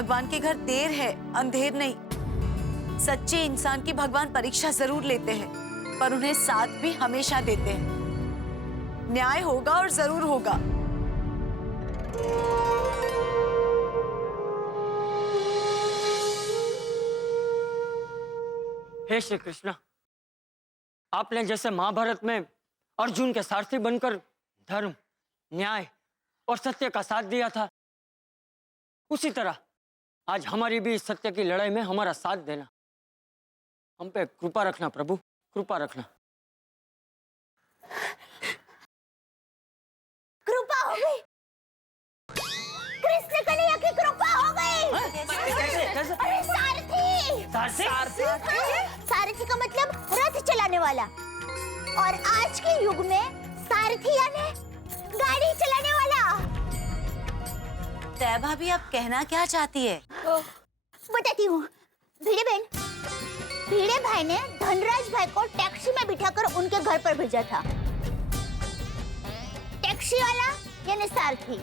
भगवान के घर देर है, अंधेर नहीं। सच्चे इंसान की भगवान परीक्षा जरूर लेते हैं, पर उन्हें साथ भी हमेशा देते हैं। न्याय होगा और जरूर होगा। हे श्री कृष्ण, आपने जैसे महाभारत में अर्जुन के सारथी बनकर धर्म, न्याय और सत्य का साथ दिया था, उसी तरह आज हमारी भी इस सत्य की लड़ाई में हमारा साथ देना। हम पे कृपा रखना प्रभु, कृपा रखना। कृपा हो गई, कृष्ण कन्हैया की कृपा हो गई। कैसे? अरे सारथी, सारथी का मतलब रथ चलाने वाला, और आज के युग में सारथी यानी गाड़ी चलाने वाला। तय भाभी, आप कहना क्या चाहती है? बताती हूँ। भिड़े बहन, भिड़े भाई ने धनराज भाई को टैक्सी में बिठाकर उनके घर पर भेजा था। टैक्सी वाला यानी सारथी,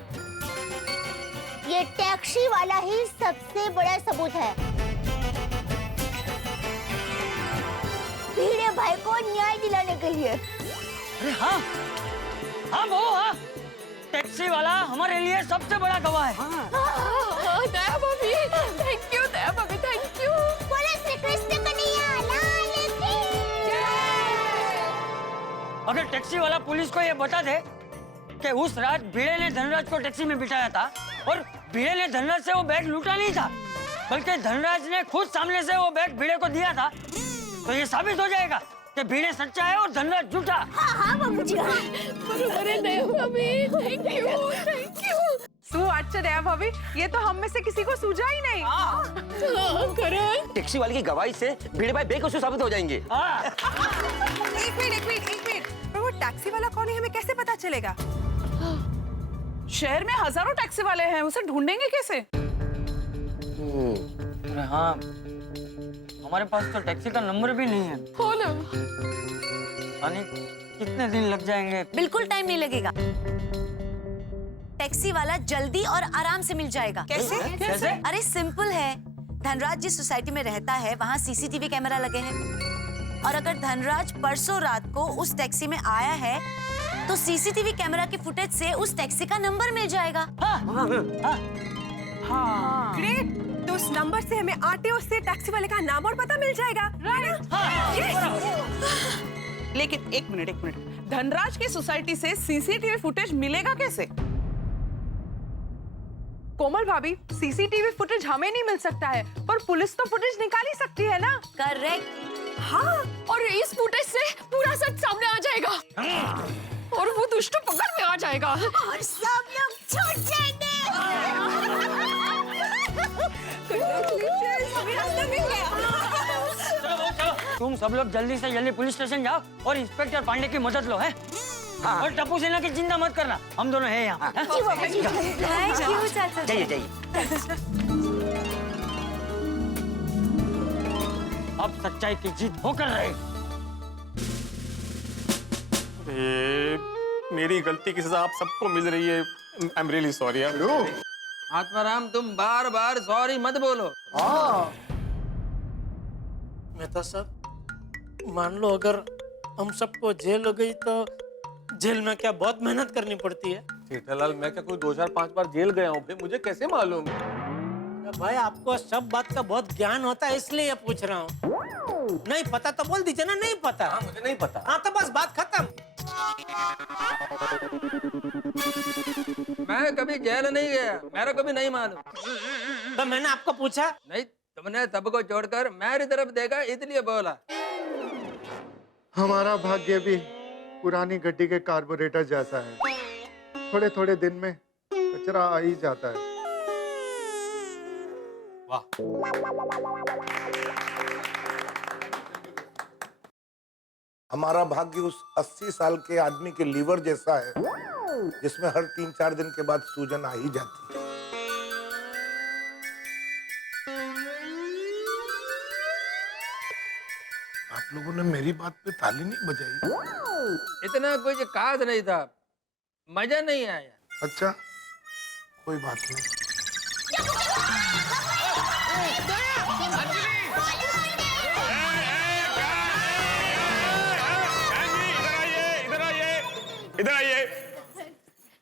ये टैक्सी वाला ही सबसे बड़ा सबूत है। भिड़े भाई को न्याय दिलाने के लिए। अरे हाँ, हाँ वो हाँ, टैक्सी वाला हमारे लिए सबसे बड़ा गवाह है। दया भाभी, थैंक यू दया भाभी, थैंक यू। बोलो श्री कृष्ण कन्हैया लाल की जय। अगर टैक्सी वाला पुलिस को ये बता दे कि उस रात भिड़े ने धनराज को टैक्सी में बिठाया था और भिड़े ने धनराज से वो बैग लूटा नहीं था, बल्कि धनराज ने खुद सामने से वो बैग भिड़े को दिया था, तो ये साबित हो जाएगा कि भिड़े सच्चा है और धनराज झूठा। हाँ हाँ बाबूजी, हाँ। बरोबर है दया भाभी, थैंक यू, थैंक यू। अच्छा दया भाभी, ये तो हम में से किसी को सूझा ही नहीं। करण, टैक्सी वाले की गवाही से भिड़े भाई बेकसूर साबित हो जाएंगे। एक मिनट, पर वो टैक्सी वाला कौन है हमें कैसे पता चलेगा? शहर में हजारों टैक्सी वाले हैं, उसे ढूंढेंगे कैसे? अरे हाँ, हमारे पास तो टैक्सी का नंबर भी नहीं है। हो ना। यानी कितने दिन लग जाएंगे? बिल्कुल टाइम नहीं लगेगा। टैक्सी वाला जल्दी और आराम से मिल जाएगा। कैसे? कैसे? अरे सिंपल है। धनराज जिस सोसाइटी में रहता है वहाँ सीसीटीवी कैमरा लगे हैं, और अगर धनराज परसों रात को उस टैक्सी में आया है तो सीसीटीवी कैमरा की फुटेज से उस टैक्सी का नंबर मिल जाएगा। हाँ। ग्रेट, तो उस नंबर से हमें आरटीओ से टैक्सी वाले का नाम और पता मिल जाएगा। लेकिन एक मिनट, धनराज की सोसाइटी से सीसीटीवी फुटेज मिलेगा कैसे? कोमल भाभी, सीसीटीवी फुटेज हमें नहीं मिल सकता है, पर पुलिस तो फुटेज निकाल ही सकती है ना? करेक्ट। हाँ, और इस फुटेज से पूरा सच सामने आ जाएगा और वो दुष्ट पकड़ में आ जाएगा और सब लोग छूट जाएंगे। तुम सब लोग जल्दी से जल्दी पुलिस स्टेशन जाओ और इंस्पेक्टर पांडे की मदद लो है। हाँ। और टप्पू सेना की चिंता मत करना, हम दोनों हैं यहाँ। जी बाबा जी। थैंक यू चाचा। जाइए। अब सच्चाई की जीत होकर रहे। मेरी गलती की सजा आप सबको मिल रही है। I am really sorry. Atmaram, तुम बार बार सॉरी मत बोलो। मेहता साहब, मान लो अगर हम सबको जेल हो गई तो जेल में क्या बहुत मेहनत करनी पड़ती है? जेठालाल, मैं क्या कोई 2 4 5 बार जेल गया हूँ? भाई मुझे कैसे मालूम? भाई आपको सब बात का बहुत ज्ञान होता है, इसलिए पूछ रहा हूँ। नहीं पता तो बोल दीजिए ना, नहीं पता। हाँ, मुझे नहीं पता। हाँ तो बस बात खत्म। मैं कभी जेल नहीं गया, मेरा कभी नहीं मालूम। तो मैंने आपको पूछा नहीं, तुमने सबको छोड़कर मेरी तरफ देखा इसलिए बोला। हमारा भाग्य भी पुरानी गड्डी के कार्बोरेटर जैसा है, थोड़े थोड़े दिन में कचरा आ ही जाता है। वाह। हमारा भाग्य उस 80 साल के आदमी के लीवर जैसा है, जिसमें हर 3-4 दिन के बाद सूजन आ ही जाती है। आप लोगों ने मेरी बात पे ताली नहीं बजाई। इतना कुछ खास नहीं था, मजा नहीं आया। अच्छा, कोई बात नहीं।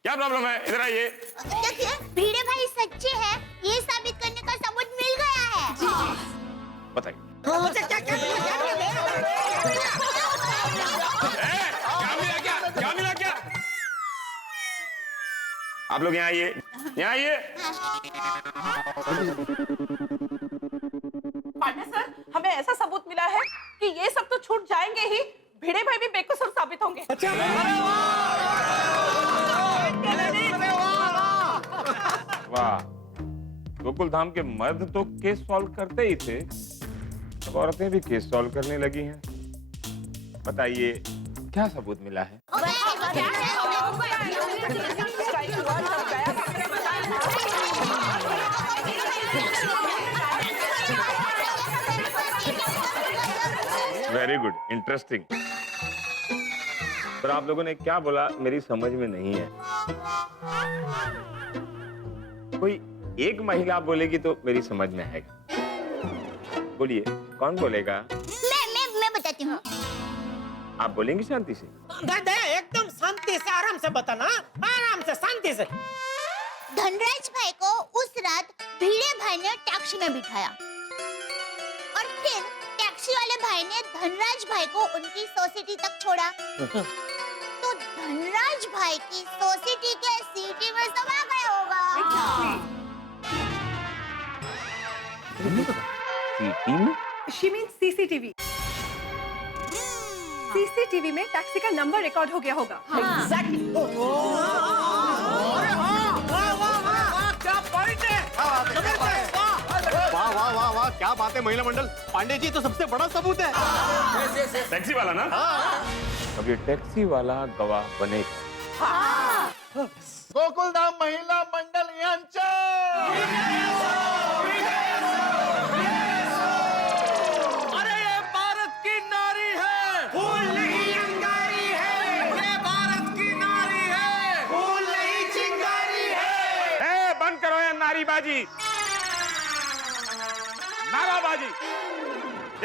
क्या प्रॉब्लम है? इधर आइए। देखिए, भिड़े भाई सच्चे हैं, ये साबित करने का सबूत मिल गया है। बताइए। क्या मिला क्या? आप लोग यहाँ आइए, यहाँ आइए। पांडे सर, हमें ऐसा सबूत मिला है कि ये सब तो छूट जाएंगे ही, भिड़े भाई भी बेकसूर साबित होंगे। वाह, गोकुल धाम के मर्द तो केस सॉल्व करते ही थे, अब औरतें भी केस सॉल्व करने लगी हैं। बताइए, क्या सबूत मिला है? Very good, interesting. पर आप लोगों ने क्या बोला मेरी समझ में नहीं है। कोई एक महिला बोलेगी तो मेरी समझ में आएगा। बोलिए, कौन बोलेगा? मैं बताती हूँ। आप बोलेंगे शांति से? दादा एकदम शांति से, आराम से बताना, आराम से, शांति से। धनराज भाई को उस रात भिड़े भाई ने टैक्सी में बिठाया और फिर टैक्सी वाले भाई ने धनराज भाई को उनकी सोसाइटी तक छोड़ा। तो धनराज भाई की सोसाइटी के सीटी में समा गया होगा। सीटी में? She means CCTV। CCTV में टैक्सी का नंबर रिकॉर्ड हो गया होगा। Exactly। वाह वाह वाह वाह, क्या बात है महिला मंडल। पांडे जी तो सबसे बड़ा सबूत है। टैक्सी वाला ना? अब ये टैक्सी वाला गवाह बनेगा। गोकुल धाम महिला मंडल यांचा। अरे ये भारत की नारी है, फूल नहीं अंगारी है। ये भारत की नारी है, फूल नहीं चिंगारी है। बंद करो ये नारीबाजी, नाराबाजी।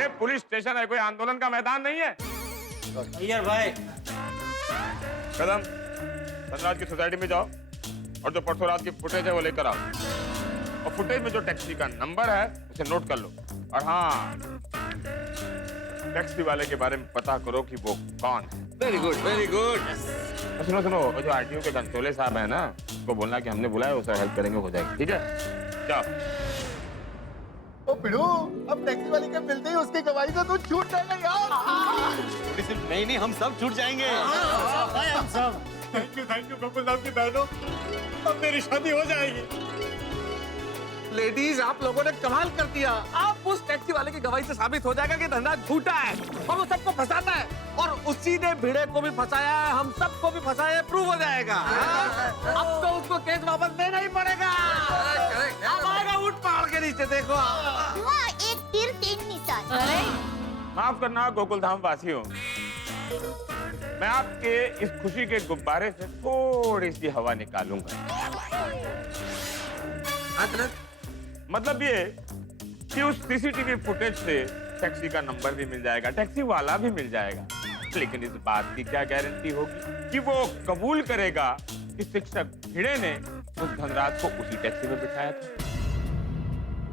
ये पुलिस स्टेशन है, कोई आंदोलन का मैदान नहीं है। अय्यर भाई, कदम, धनराज की सोसाइटी में जाओ और जो परसों रात की फुटेज है वो लेकर आओ, और फुटेज में जो टैक्सी का नंबर है उसे नोट कर लो। और हाँ, टैक्सी वाले के बारे में पता करो कि वो कौन है। Very good, very good. सुनो सुनो, वो जो आरटीओ के कंट्रोलर साहब है ना, उसको बोलना कि हमने बुलाया, उसे हेल्प करेंगे, हो जाएगी। ठीक है, जाओ। ओ बिड़ू, अब टैक्सी वाले के मिलते ही उसकी गवाही से तू छूट जाएगा यार। नहीं, हम सब छूट जाएंगे। हम सब। थैंक यू गोकुल धाम की बहनों, अब मेरी शादी हो जाएगी। लेडीज, आप लोगों ने कमाल कर दिया। आप उस टैक्सी वाले की गवाही से साबित हो जाएगा कि धनराज झूठा है और वो सबको फंसाता है, और उसी ने भिड़े को भी फंसाया है, हम सबको भी फंसाया है, प्रूव हो जाएगा। अब तो उसको केस वापस देना ही पड़ेगा। अब आएगा ऊंट पहाड़ के नीचे, देखो। वाह, एक तीर तीन निशान। माफ करना गोकुल धाम वासियों, मैं आपके इस खुशी के गुब्बारे से थोड़ी सी हवा निकालूंगा। मतलब ये कि उस सीसीटीवी फुटेज से टैक्सी का नंबर भी मिल जाएगा, टैक्सी वाला भी मिल जाएगा, लेकिन इस बात की क्या गारंटी होगी कि वो कबूल करेगा कि शिक्षक भिड़े ने उस धनराज को उसी टैक्सी में बिठाया था।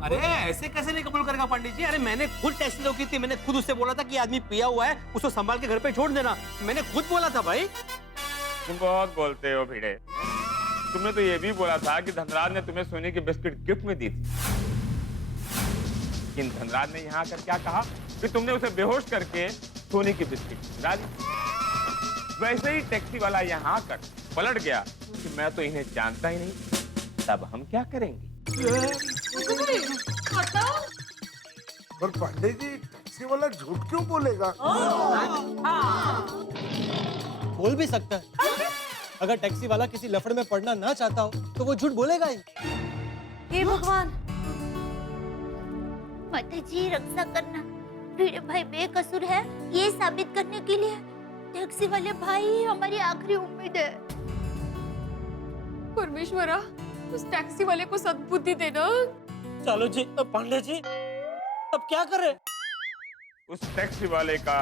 अरे ऐसे कैसे नहीं कबूल करेगा पंडित जी? अरे मैंने खुद टैक्सी रोकी थी, मैंने खुद उससे बोला था कि आदमी पिया हुआ है, उसको संभाल के घर पे छोड़ देना। मैंने खुद बोला था भाई। तुम बहुत बोलते हो भिड़े। तुमने तो ये भी बोला था कि धनराज ने तुम्हें सोने की बिस्किट गिफ्ट में दी थी, लेकिन धनराज ने यहाँ आकर क्या कहा कि तुमने उसे बेहोश करके सोने की बिस्किट खिला दी। वैसे ही टैक्सी वाला यहाँ आकर पलट गया कि मैं तो इन्हें जानता ही नहीं। तब हम क्या करेंगे? पर पांडे जी, टैक्सी वाला झूठ क्यों बोलेगा? बोल भी सकता है। अगर टैक्सी वाला किसी लफड़े में पड़ना ना चाहता हो तो वो झूठ बोलेगा ही। हे भगवान, माता जी रक्षा करना, भिड़े भाई बेकसूर है ये साबित करने के लिए टैक्सी वाले भाई ही हमारी आखिरी उम्मीद है। परमेश्वरा, उस टैक्सी वाले को सद्बुद्धि देना। चलो जी, पांडे जी अब क्या करें? उस टैक्सी वाले का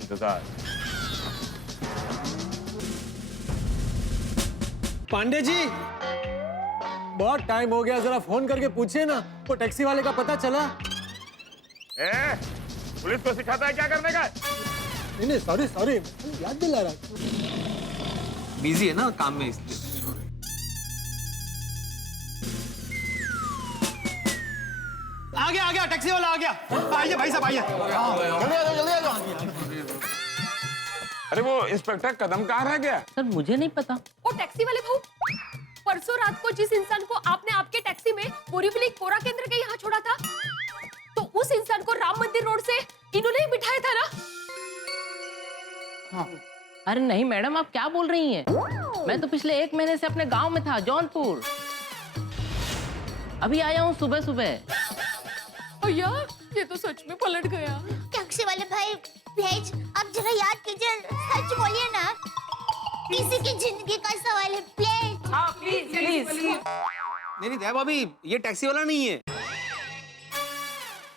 इंतजार। पांडे जी, बहुत टाइम हो गया, जरा फोन करके पूछिए ना, वो टैक्सी वाले का पता चला? पुलिस को सिखाता है क्या करने का? नहीं, सॉरी, याद दिला रहा। बिजी है ना काम में इसलिए। आ गया, टैक्सी वाला आ गया। आइए भाई साहब, आइए। जल्दी आ जाओ। अरे वो इंस्पेक्टर कदम कहाँ रह गया? सर मुझे नहीं पता। वो टैक्सी वाले भाऊ, परसों रात को जिस इंसान को आपने आपके टैक्सी में बोरीवली कोरा केंद्र के यहाँ छोड़ा था, तो उस इंसान को राम मंदिर रोड से इन्होंने ही बिठाया था ना? हाँ। अरे नहीं मैडम, आप क्या बोल रही हैं? मैं तो पिछले 1 महीने से अपने गांव में था, जौनपुर। अभी आया हूँ सुबह। भैया ये तो सच में पलट गया। टैक्सी वाले भाई प्लीज आप जरा याद कीजिए, सच बोलिए ना, किसी की जिंदगी का सवाल है, प्लीज। हाँ प्लीज। नहीं दया भाभी, ये टैक्सी वाला नहीं है।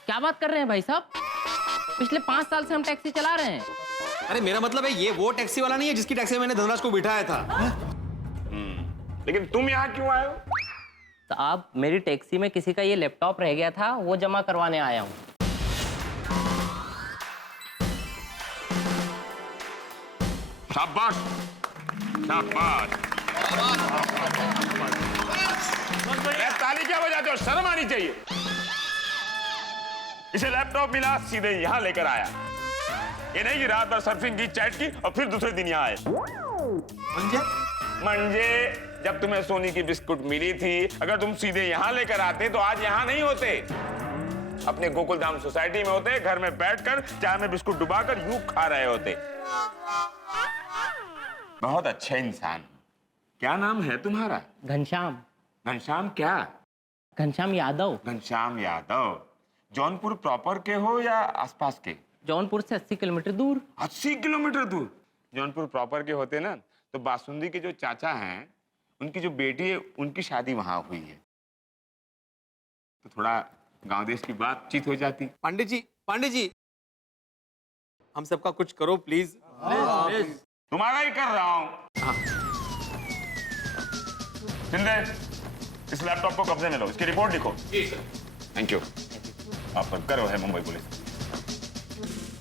क्या बात कर रहे हैं भाई साहब? पिछले 5 साल से हम टैक्सी चला रहे हैं। अरे मेरा मतलब है ये वो टैक्सी वाला नहीं है जिसकी टैक्सी में मैंने धनराज को बिठाया था। लेकिन तुम यहाँ क्यों आए हो? साहब मेरी टैक्सी में किसी का ये लैपटॉप रह गया था, वो जमा करवाने आया हूँ। शाबाश। ताली क्या बजाते हो? शर्म आनी चाहिए। इसे लैपटॉप मिला, सीधे यहाँ लेकर आया। ये नहीं कि रात भर सर्फिंग की, चैट की और फिर दूसरे दिन यहाँ आए। मंजे जब तुम्हें सोनी की बिस्कुट मिली थी, अगर तुम सीधे यहाँ लेकर आते तो आज यहाँ नहीं होते, अपने गोकुलधाम सोसाइटी में होते, घर में बैठकर चाय में बिस्कुट डुबाकर यूं खा रहे होते। बहुत अच्छे इंसान। क्या नाम है तुम्हारा? घनश्याम। घनश्याम क्या? घनश्याम यादव। घनश्याम यादव। जौनपुर प्रॉपर के हो या आसपास के? जौनपुर से 80 किलोमीटर दूर। 80 किलोमीटर दूर? जौनपुर प्रॉपर के होते ना तो बासुंदी के जो चाचा हैं, उनकी जो बेटी है, उनकी शादी वहां हुई है, तो थोड़ा गांव देश की बातचीत हो जाती। पांडे जी, हम सबका कुछ करो प्लीज। तुम्हारा ही कर रहा हूं। शिंदे, इस लैपटॉप को कब्जे में लो, इसकी रिपोर्ट लिखो। जी सर। Thank you. आप पर गर्व है मुंबई पुलिस।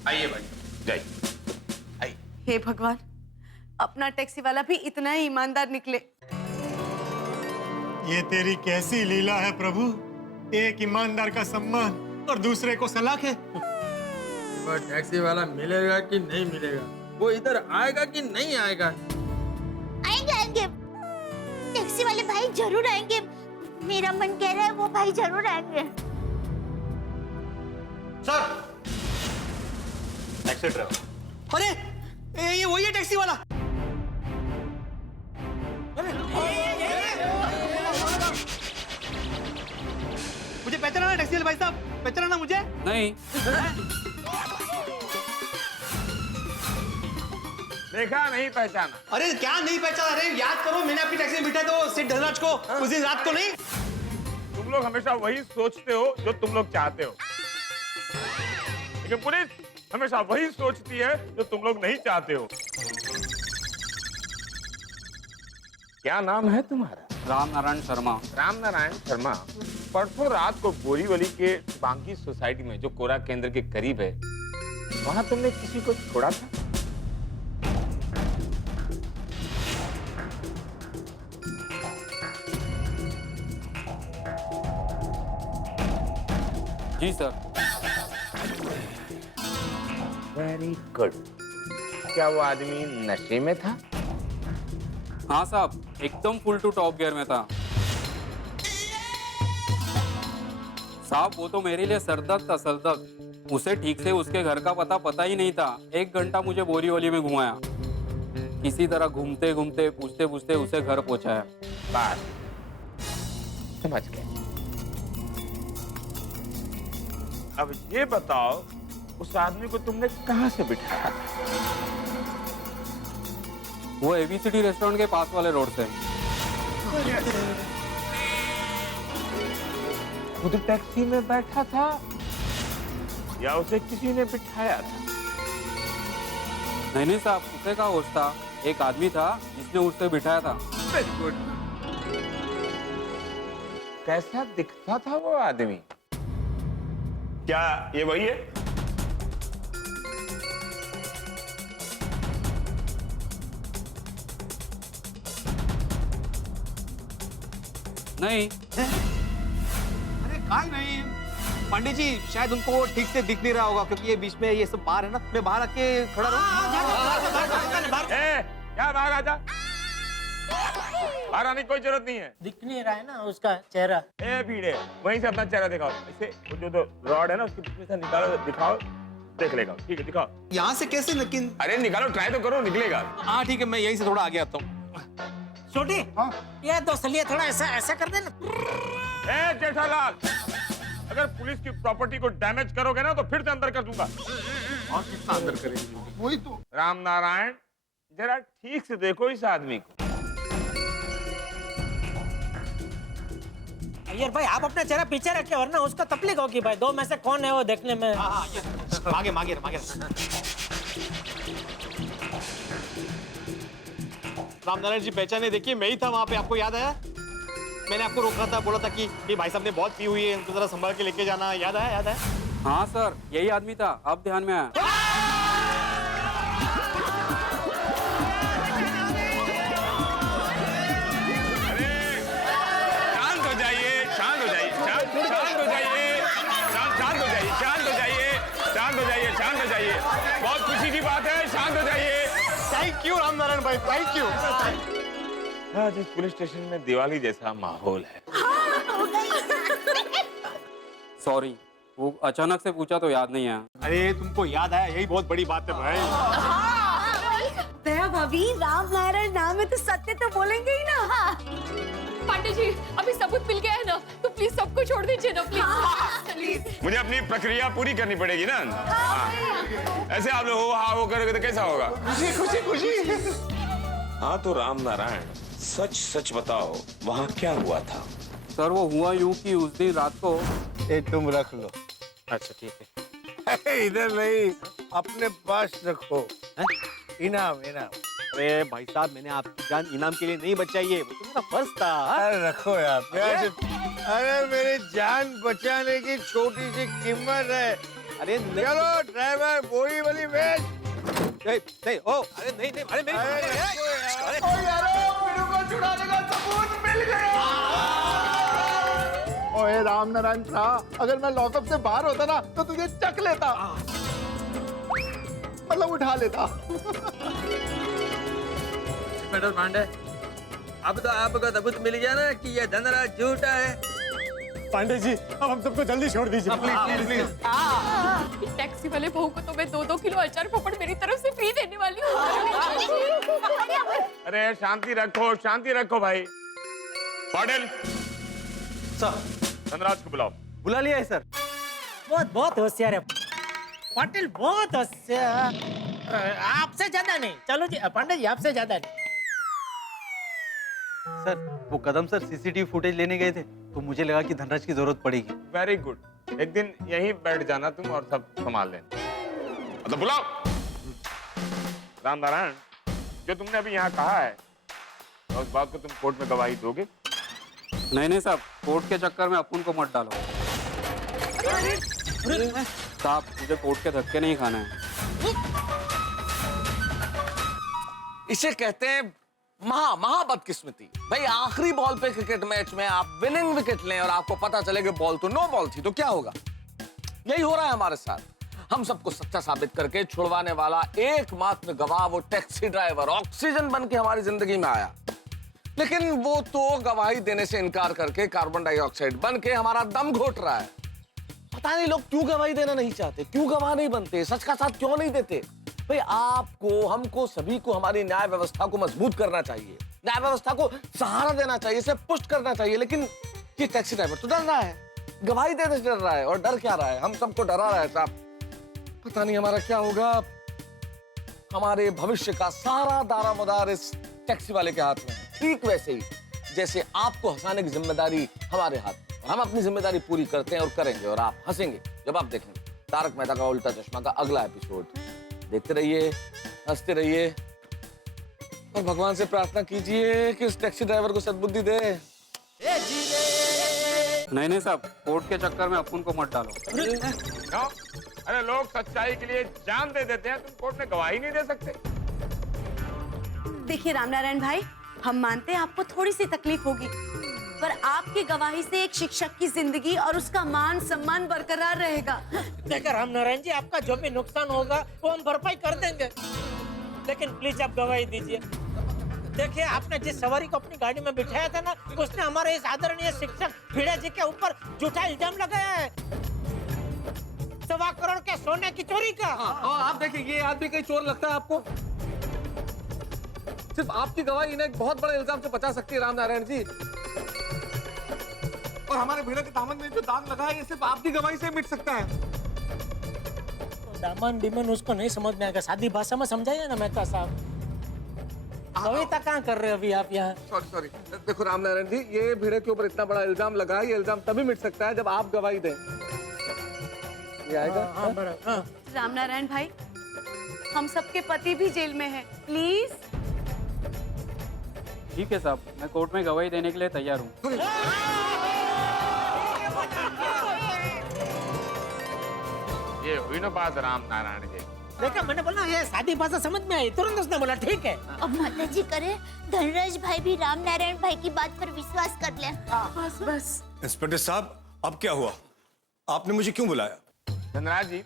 आइए भाई। जय। हे भगवान, अपना टैक्सी वाला भी इतना ही ईमानदार निकले। ये तेरी कैसी लीला है प्रभु, एक ईमानदार का सम्मान और दूसरे को सलाख है। टैक्सी वाला मिलेगा कि नहीं मिलेगा? वो इधर आएगा कि नहीं आएगा? आएंगे, टैक्सी वाले भाई जरूर आएंगे, मेरा मन कह रहा है वो भाई जरूर आएंगे। Sir, taxi driver. अरे ये वही है टैक्सी वाला। मुझे पहचाना ना टैक्सी वाले भाई साहब? पहचाना मुझे? नहीं। देखा नहीं पहचाना? अरे क्या नहीं पहचाना? अरे याद करो, मैंने आपकी टैक्सी में बिठाया तो सेठ धनराज को उस दिन रात को। नहीं, तुम लोग हमेशा वही सोचते हो जो तुम लोग चाहते हो, लेकिन पुलिस हमेशा वही सोचती है जो तुम लोग नहीं चाहते हो। क्या नाम है तुम्हारा? राम नारायण शर्मा। राम नारायण शर्मा। परसों रात को बोरीवली के बांकी सोसाइटी में, जो कोरा केंद्र के करीब है, वहां तुमने किसी को छोड़ा था? जी सर। Very good. क्या वो आदमी नशे में था? हाँ साहब, एकदम फुल टू टॉप गियर में था साहब। वो तो मेरे लिए सरदर्द था, सरदर्द। उसे ठीक से उसके घर का पता ही नहीं था। 1 घंटा मुझे बोरीवली में घुमाया, किसी तरह घूमते घूमते पूछते पूछते उसे घर पहुंचाया। बात समझ गए। अब ये बताओ, उस आदमी को तुमने कहां से बिठाया था? वो एबीसीडी रेस्टोरेंट के पास वाले रोड से। खुद टैक्सी में बैठा था या उसे किसी ने बिठाया था? नहीं साहब, उसे का होश था। एक आदमी था जिसने उससे बिठाया था। Very good. कैसा दिखता था वो आदमी? क्या ये वही है? नहीं। अरे काय नहीं, पांडे जी शायद उनको ठीक से दिख नहीं रहा होगा क्योंकि ये बीच में ये सब बाहर है ना, मैं बाहर आके खड़ा रहूं। क्या बाहर आजा? बाहर आने की कोई जरूरत नहीं है। दिख नहीं रहा है ना उसका चेहरा। ए भीड़े, वहीं से अपना चेहरा दिखाओ। इसे वो जो रॉड है ना उसके बीच में से निकालो, दिखाओ, देख लेगा। ठीक है, दिखाओ। यहाँ से कैसे? लेकिन अरे निकालो, ट्राई तो करो, निकलेगा। हाँ ठीक है, मैं यहीं से थोड़ा आगे आता हूँ। छोटी, ये दो थोड़ा ऐसा ऐसा कर देना। ए जेठालाल, अगर पुलिस की प्रॉपर्टी को डैमेज करोगे ना तो फिर से अंदर कर दूंगा। और कितना अंदर करेंगे? वही तो। राम नारायण, जरा ठीक से देखो इस आदमी को। अय्यर भाई आप अपना चेहरा पीछे रखे वरना उसको तकलीफ होगी भाई। दो में से कौन है वो देखने में। आगे मागे मागे। रामनारायण जी पहचाने, देखिए मैं ही था वहाँ पे, आपको याद आया? मैंने आपको रोका था, बोला था कि भाई साहब ने बहुत पी हुई है, इनको जरा संभाल के लेके जाना। याद आया? याद आया? हाँ सर, यही आदमी था, अब ध्यान में आया। शांत हो जाइए, शांत हो जाइए, शांत हो जाइए, शांत हो जाइए, शांत हो जाइए, शांत हो जाइए, शांत हो जाइए। बहुत खुशी की बात है, शांत हो जाइए। थैंक यू रामनारायण भाई, थैंक यू। आज इस पुलिस स्टेशन में दिवाली जैसा माहौल है। सॉरी, वो अचानक से पूछा तो याद नहीं आया। अरे तुमको याद आया, यही बहुत बड़ी बात है भाई। दया भाभी, राम नारायण नाम है तो सत्य तो बोलेंगे ही ना। पांडे जी अभी सबूत मिल गया है ना, तो प्लीज सबको छोड़ दीजिए ना प्लीज। मुझे अपनी प्रक्रिया पूरी करनी पड़ेगी ना। ऐसे आप लोग हो करोगे तो कैसा होगा? खुशी खुशी खुशी। हाँ तो राम नारायण, सच सच बताओ, वहाँ क्या हुआ था? सर वो हुआ यूं कि उस दिन रात को। ये तुम रख लो। अच्छा ठीक है। इधर नहीं, अपने पास रखो। इनाम इनाम। अरे भाई साहब, मैंने आपकी जान इनाम के लिए नहीं बचाई है, वो तो मेरा फर्ज था। अरे रखो यार, प्यार से। अरे मेरी जान बचाने की छोटी सी कीमत है। अरे चलो ड्राइवर, बोरी वाली वेच। नहीं, ओ, अरे नहीं नहीं, अरे मेरी अरे यारो, मेरे को छुड़ाने का सबूत मिल गया। ओए राम नारायण भ्रा, अगर मैं लॉकअप से बाहर होता ना तो तुझे चक लेता, मतलब उठा लेता। मैडम पांडे, अब तो आपको सबूत मिल गया ना कि ये धनराज झूठा है। पांडे जी, अब हम सबको जल्दी छोड़ दीजिए प्लीज प्लीज प्लीज। टैक्सी वाले भाऊ को तो मैं 2-2 किलो अचार पापड़ मेरी तरफ से फ्री देने वाली हूँ। अरे शांति रखो भाई। पाटिल, सर, धनराज को बुलाओ। बुला लिया है सर। बहुत होशियार है पाटिल, बहुत होशियार। आपसे ज्यादा नहीं। चलो जी पांडे जी, आपसे ज्यादा नहीं। सर वो कदम सर सीसीटीवी फुटेज लेने गए थे तो मुझे लगा कि धनराज की जरूरत पड़ेगी। वेरी गुड, एक दिन यहीं बैठ जाना तुम और सब संभाल लेना। तो बुलाओ। राम नारायण, जो तुमने अभी यहाँ कहा है उस बात को तुम कोर्ट में गवाही दोगे? नहीं साहब, कोर्ट के चक्कर में अपन को मत डालो। साहब मुझे कोर्ट के धक्के नहीं खाना है। इसे कहते हैं महा बदकिस्मती। भाई आखिरी बॉल पे क्रिकेट मैच में आप विनिंग विकेट लें और आपको पता चले कि बॉल तो नो बॉल थी, तो क्या होगा? यही हो रहा है हमारे साथ। हम सबको सच्चा साबित करके छुड़वाने वाला एकमात्र गवाह वो टैक्सी ड्राइवर ऑक्सीजन बन के हमारी जिंदगी में आया, लेकिन वो तो गवाही देने से इनकार करके कार्बन डाइऑक्साइड बन के हमारा दम घोट रहा है। पता नहीं लोग क्यों गवाही देना नहीं चाहते, क्यों गवाह नहीं बनते, सच का साथ क्यों नहीं देते? भाई आपको, हमको, सभी को हमारी न्याय व्यवस्था को मजबूत करना चाहिए, न्याय व्यवस्था को सहारा देना चाहिए, इसे पुष्ट करना चाहिए। लेकिन ये टैक्सी ड्राइवर तो डर रहा है, गवाही देने से डर रहा है। और डर क्या रहा है? हम सबको डरा रहा है साहब। पता नहीं हमारा क्या होगा। हमारे भविष्य का सारा दारोमदार इस टैक्सी वाले के हाथ में है। ठीक वैसे ही जैसे आपको हंसाने की जिम्मेदारी हमारे हाथ में। हम अपनी जिम्मेदारी पूरी करते हैं और करेंगे, और आप हंसेंगे जब आप देखेंगे तारक मेहता का उल्टा चश्मा का अगला एपिसोड। देखते रहिए, हंसते रहिए, और भगवान से प्रार्थना कीजिए कि उस टैक्सी ड्राइवर को सद्बुद्धि दे। नहीं साहब, कोर्ट के चक्कर में अपन को मत डालो। क्यों? अरे लोग सच्चाई के लिए जान दे देते हैं, तुम कोर्ट में गवाही नहीं दे सकते? देखिए रामनारायण भाई, हम मानते हैं आपको थोड़ी सी तकलीफ होगी, पर आपकी गवाही से एक शिक्षक की जिंदगी और उसका मान सम्मान बरकरार रहेगा। देखिए रामनारायण जी, आपका जो भी नुकसान होगा वो हम भरपाई कर देंगे, लेकिन प्लीज आप गवाही दीजिए। देखिए, आपने जिस सवारी को अपनी गाड़ी में बिठाया था ना, उसने हमारे इस आदरणीय शिक्षक भिड़े जी के ऊपर झूठा इल्जाम लगाया है, 1.25 करोड़ के सोने की चोरी का। आप देखिए, ये आदमी कहीं चोर लगता है आपको? सिर्फ आपकी गवाही इन्हें एक बहुत बड़े इल्जाम से बचा सकती है रामनारायण जी। और हमारे भिड़े के दामन में जो दाग लगा है, ये सिर्फ आपकी गवाही से मिट सकता है। दामन डिमन उसको नहीं समझ में आएगा, सादी भाषा में समझाइए ना मेहता साहब। कविता कहाँ कर रहे हो अभी आप यहाँ? सॉरी, देखो रामनारायण जी, ये भिड़े के ऊपर इतना बड़ा इल्जाम लगा है, ये इल्जाम तभी मिट सकता है जब आप गवाही दें। ये आएगा? हाँ। रामनारायण भाई, हम सबके पति भी जेल में हैं, प्लीज। ठीक है साहब, मैं कोर्ट में गवाही देने के लिए तैयार हूँ। ये हुई ना बात रामनारायण जी। देखा, मैंने बोला ये सादी भाषा समझ में आई, तुरंत उसने बोला ठीक है। अब माता जी करे, धनराज भाई भी रामनारायण भाई की बात पर विश्वास कर ले। बस। इंस्पेक्टर साहब, अब क्या हुआ? आपने मुझे क्यों बुलाया? धनराज जी,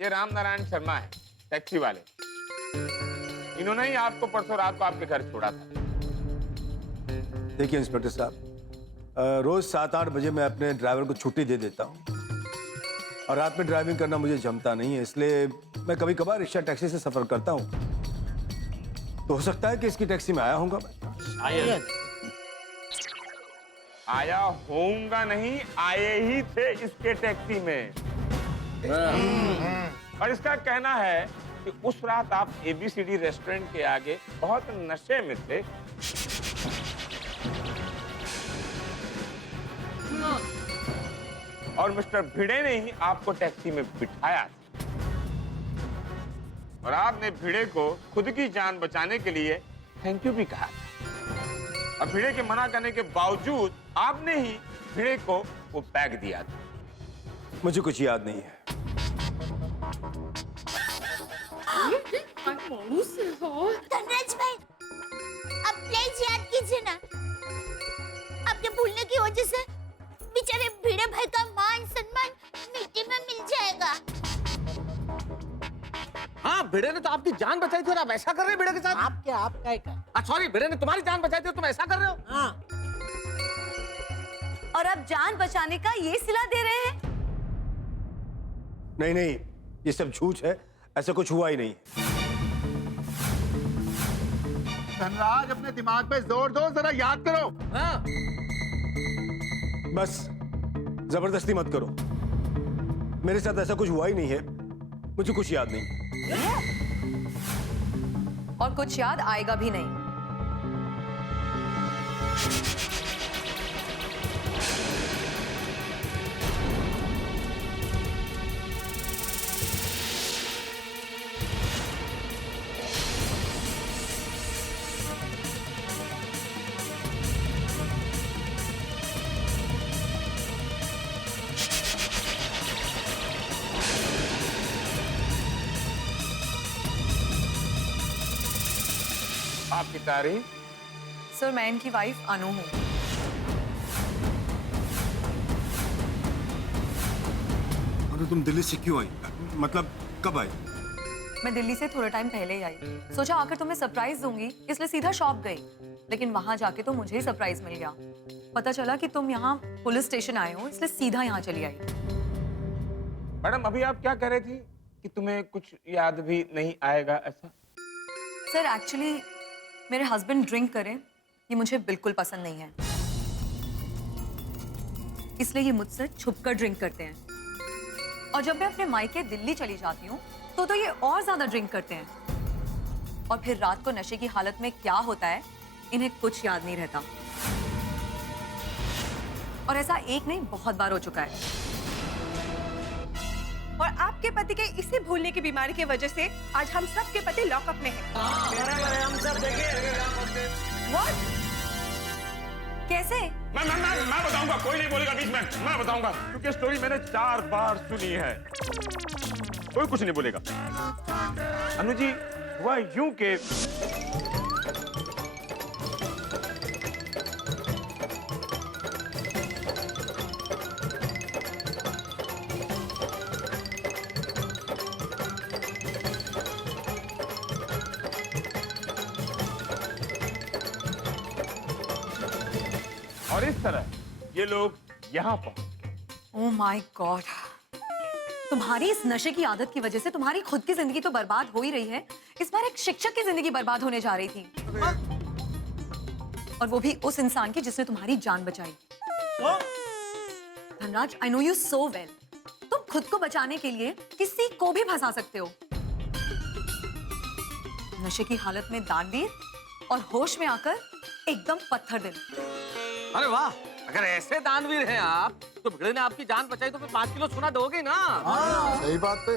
ये रामनारायण शर्मा है, टैक्सी वाले। इन्होंने ही आपको परसों रात को आपके घर छोड़ा था। देखिए इंस्पेक्टर साहब, रोज 7-8 बजे मैं अपने ड्राइवर को छुट्टी दे देता हूँ, और रात में ड्राइविंग करना मुझे जमता नहीं है, इसलिए मैं कभी कभार रिक्शा टैक्सी से सफर करता हूँ। तो हो सकता है कि इसकी टैक्सी में आया होऊंगा मैं। आया होऊंगा नहीं, आए ही थे इसके टैक्सी में। और इसका कहना है कि उस रात आप ABCD रेस्टोरेंट के आगे बहुत नशे में थे। और मिस्टर भिड़े ने ही आपको टैक्सी में बिठाया था। और आपने भिड़े को खुद की जान बचाने के लिए थैंक यू भी कहा था। और भिड़े के मना करने के बावजूद आपने ही भिड़े को वो बैग दिया था। मुझे कुछ याद नहीं है। धनराज भाई, अब प्लीज याद कीजिए ना, आपके भूलने की वजह से बेचारे भिड़े भाई का मान सम्मान मिट्टी में मिल जाएगा। हाँ, भिड़े ने तो आपकी जान बचाई थी और आप ऐसा कर रहे हैं भिड़े के साथ? आपका सॉरी, भिड़े ने तुम्हारी जान बचाई थी और तुम ऐसा कर रहे हो? हाँ। और अब जान बचाने का ये सिला दे रहे हैं? नहीं, ये सब झूठ है, ऐसा कुछ हुआ ही नहीं। धनराज, अपने दिमाग पे जोर दो, जरा याद करो। हाँ। बस जबरदस्ती मत करो, मेरे साथ ऐसा कुछ हुआ ही नहीं है, मुझे कुछ याद नहीं। और कुछ याद आएगा भी नहीं। आपकी तारीफ? सर, मैं इनकी वाइफ अनु हूँ। अरे तुम दिल्ली से क्यों आई? मतलब कब आई? मैं दिल्ली से थोड़ा टाइम पहले ही आई। सोचा आकर तुम्हें सरप्राइज दूंगी, इसलिए सीधा शॉप गई। लेकिन वहां जाके तो मुझे ही सरप्राइज मिल गया। पता चला कि तुम यहाँ पुलिस स्टेशन आए हो, इसलिए सीधा यहाँ चली आई। मैडम, अभी आप क्या कह रही थी कि तुम्हें कुछ याद भी नहीं आएगा, ऐसा? सर, एक्चुअली मेरे हस्बैंड ड्रिंक करें ये मुझे बिल्कुल पसंद नहीं है, इसलिए ये मुझसे छुपकर ड्रिंक करते हैं। और जब मैं अपने मायके दिल्ली चली जाती हूँ तो ये और ज्यादा ड्रिंक करते हैं। और फिर रात को नशे की हालत में क्या होता है इन्हें कुछ याद नहीं रहता। और ऐसा एक नहीं बहुत बार हो चुका है। और आपके पति के इसी भूलने की बीमारी की वजह से आज हम सब के पति लॉकअप में हैं। हम सब What? कैसे? मैं बताऊंगा, कोई नहीं बोलेगा बीच में, मैं बताऊंगा, क्योंकि स्टोरी मैंने 4 बार सुनी है। कोई कुछ नहीं बोलेगा। अनु जी, हुआ यूं के और इस तरह ये लोग यहाँ पहुंच। ओह माय गॉड, तुम्हारी इस नशे की आदत की वजह से तुम्हारी खुद की जिंदगी तो बर्बाद हो ही रही है, इस बार एक शिक्षक की जिंदगी बर्बाद होने जा रही थी। और वो भी उस इंसान की जिसने तुम्हारी जान बचाई। Dhanraj, I know you so well, तुम खुद को बचाने के लिए किसी को भी फंसा सकते हो। नशे की हालत में दानवीर और होश में आकर एकदम पत्थर दिल। अरे वाह, अगर ऐसे दानवीर हैं आप, तो भिड़े ने आपकी जान बचाई तो फिर 5 किलो सोना दोगे ना? सही बात है।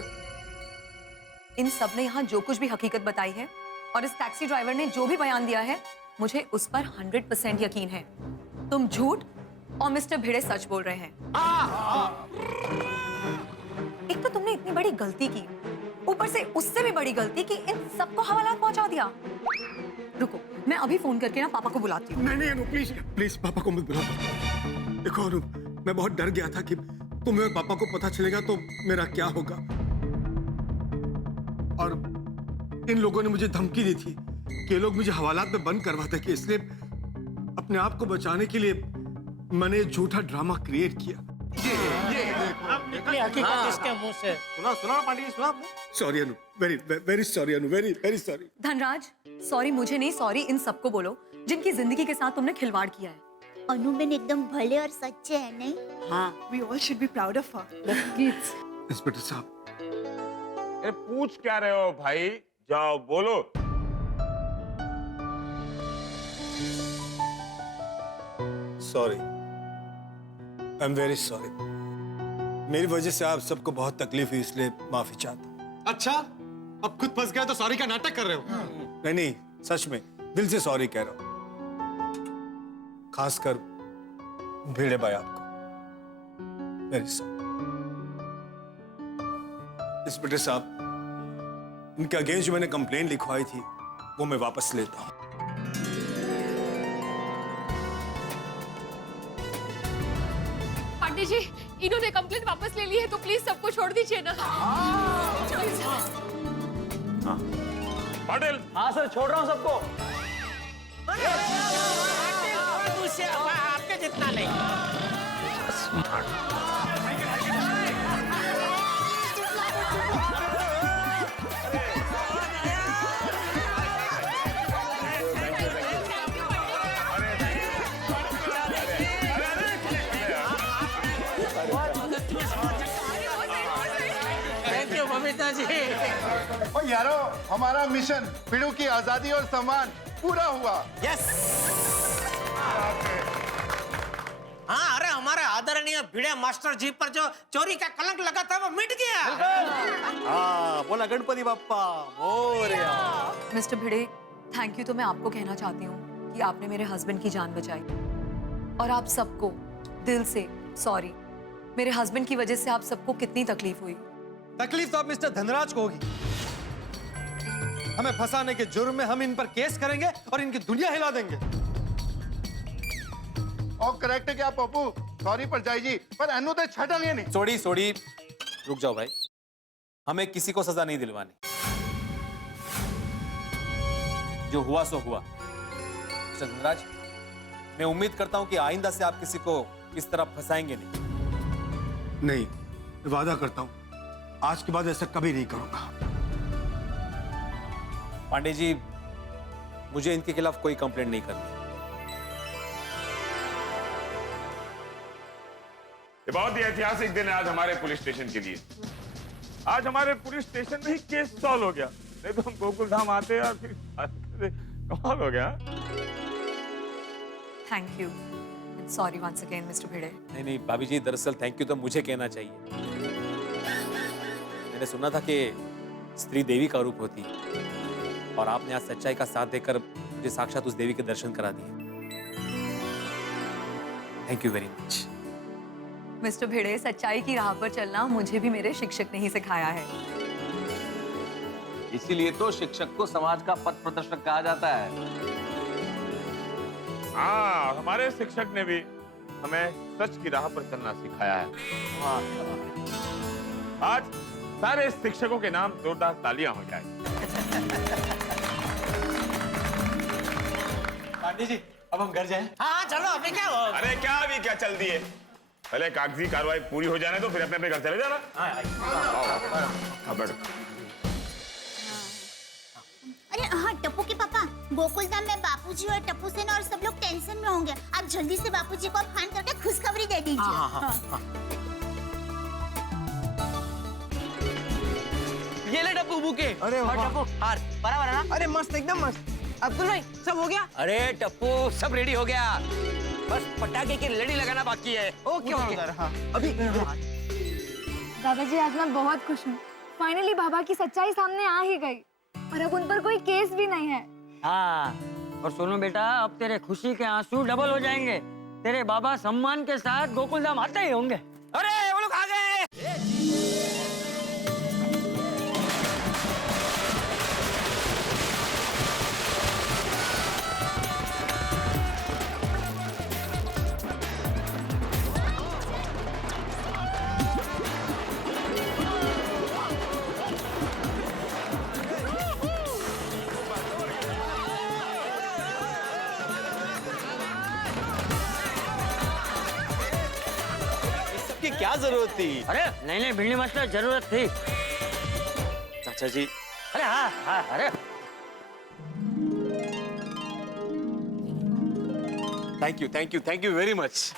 इन सब ने यहाँ जो कुछ भी हकीकत बताई है और इस टैक्सी ड्राइवर ने जो भी बयान दिया है, मुझे उस पर 100% यकीन है। तुम झूठ और मिस्टर भिड़े सच बोल रहे हैं। एक तो तुमने इतनी बड़ी गलती की, ऊपर से उससे भी बड़ी गलती कि इन सबको हवालात पहुंचा दिया। रुको, मैं अभी फोन करके ना पापा को बुलाती हूँ। नहीं अनु, प्लीज प्लीज पापा को मत बुलाओ। देखो अनु, मैं बहुत डर गया था कि तुम्हें और पापा को पता चलेगा तो मेरा क्या होगा। और इन लोगों ने मुझे धमकी दी थी कि ये लोग मुझे हवालात में बंद करवाते कि, इसलिए अपने आप को बचाने के लिए मैंने झूठा ड्रामा क्रिएट किया। हकीकत इसके मुंह से। सुना पांडे जी, सुना आपने? Sorry Anu, very very sorry Anu, very very sorry. Dhanraj, sorry मुझे नहीं, सॉरी इन सबको बोलो जिनकी जिंदगी के साथ तुमने खिलवाड़ किया है। अनुबेन एकदम भले और सच्चे हैं, नहीं? हाँ, we all should be proud of her. Inspector साहब, अरे पूछ क्या रहे हो भाई, जाओ बोलो। Sorry, I am very sorry. मेरी वजह से आप सबको बहुत तकलीफ हुई, इसलिए माफी चाहता हूँ। अच्छा, अब खुद फंस गया तो सॉरी का नाटक कर रहे हो? नहीं, सच में दिल से सॉरी कह रहा हूँ, खासकर भिड़े भाई आपको। Very sorry. इंस्पेक्टर साहब, इनके अगेंस्ट जो मैंने कंप्लेन लिखवाई थी वो मैं वापस लेता हूँ। पांडे जी, इन्होंने कंप्लेंट वापस ले ली है तो प्लीज सबको छोड़ दीजिए ना। पाटिल। हाँ सर, छोड़ रहा हूँ सबको। आपके जितना नहीं। थैंक यू ममिता जी। और यारो, हमारा मिशन भिड़ू की आजादी और सम्मान पूरा हुआ। यस। हाँ, अरे हमारे आदरणीय भिड़े मास्टर जी पर जो चोरी का कलंक लगा था वो मिट गया। हाँ, बोला Ganpati Bappa Morya. Mister Bhide, thank you तो मैं आपको कहना चाहती हूँ कि आपने मेरे हस्बैंड की जान बचाई, और आप सबको दिल से सॉरी। मेरे हस्बैंड की वजह से आप सबको कितनी तकलीफ हुई। तकलीफ तो अब मिस्टर धनराज को होगी। हमें फंसाने के जुर्म में हम इन पर केस करेंगे और इनकी दुनिया हिला देंगे। और करेक्ट है क्या पप्पू? सॉरी पर जाई जी, पर अनु तो छटेंगे नहीं। सोड़ी, रुक जाओ भाई, हमें किसी को सजा नहीं दिलवानी। जो हुआ सो हुआ। मिस्टर धनराज, मैं उम्मीद करता हूं कि आइंदा से आप किसी को इस तरह फंसाएंगे नहीं। नहीं, मैं वादा करता हूँ आज के बाद ऐसा कभी नहीं करूंगा। पांडे जी, मुझे इनके खिलाफ कोई कंप्लेंट नहीं करनी। ये बहुत ही ऐतिहासिक दिन है आज हमारे पुलिस स्टेशन के लिए। आज हमारे पुलिस स्टेशन में ही केस सॉल्व हो गया, नहीं तो हम गोकुलधाम आते और फिर कमाल हो गया। Thank you, sorry once again Mister Bhide. नहीं भाभी जी, दरअसल थैंक यू तो मुझे कहना चाहिए। मैंने सुना था कि स्त्री देवी का रूप होती है और आपने आज सच्चाई का साथ देकर मुझे साक्षात उस देवी के दर्शन करा दिए। Thank you very much. Mister Bhide, सच्चाई की राह पर चलना मुझे भी मेरे शिक्षक ने ही सिखाया है। इसीलिए तो शिक्षक को समाज का पथ प्रदर्शक कहा जाता है। हाँ, हमारे शिक्षक ने भी हमें सच की राह पर चलना सिखाया है। आज सारे शिक्षकों के नाम जोरदार तालियां हो जाए। पांडे जी, अब हम घर जाएं? हाँ चलो, अभी क्या हो? अरे क्या अभी क्या चल दिए, पहले कागजी कार्रवाई पूरी हो जाने दो, फिर अपने अपने घर चले जाना। आओ, बैठो। अरे हाँ टप्पू के पापा, गोकुलधाम में बापूजी और टप्पू सेना और सब लोग टेंशन में होंगे। आप जल्दी से बापूजी को फोन करके खुशखबरी दे दीजिए। ये ले टप्पू बुके। अरे वाह। टप्पू हार बराबर है ना? अरे मस्त, एकदम मस्त। अब्दुल भाई सब हो गया? अरे टप्पू सब रेडी हो गया, बस पटाखे की लड़ी लगाना बाकी है। Okay okay. अभी दादा जी, आज मैं बहुत खुश हूँ। फाइनली बाबा की सच्चाई सामने आ ही गई और अब उन पर कोई केस भी नहीं है। हाँ, और सुनो बेटा, अब तेरे खुशी के आंसू डबल हो जाएंगे। तेरे बाबा सम्मान के साथ गोकुलधाम आते ही होंगे। अरे वो लोग आ गए। की क्या जरूरत थी? अरे नहीं नहीं भिड़नी मास्टर, जरूरत थी। चाचा जी। अरे हाँ हाँ, अरे थैंक यू वेरी मच।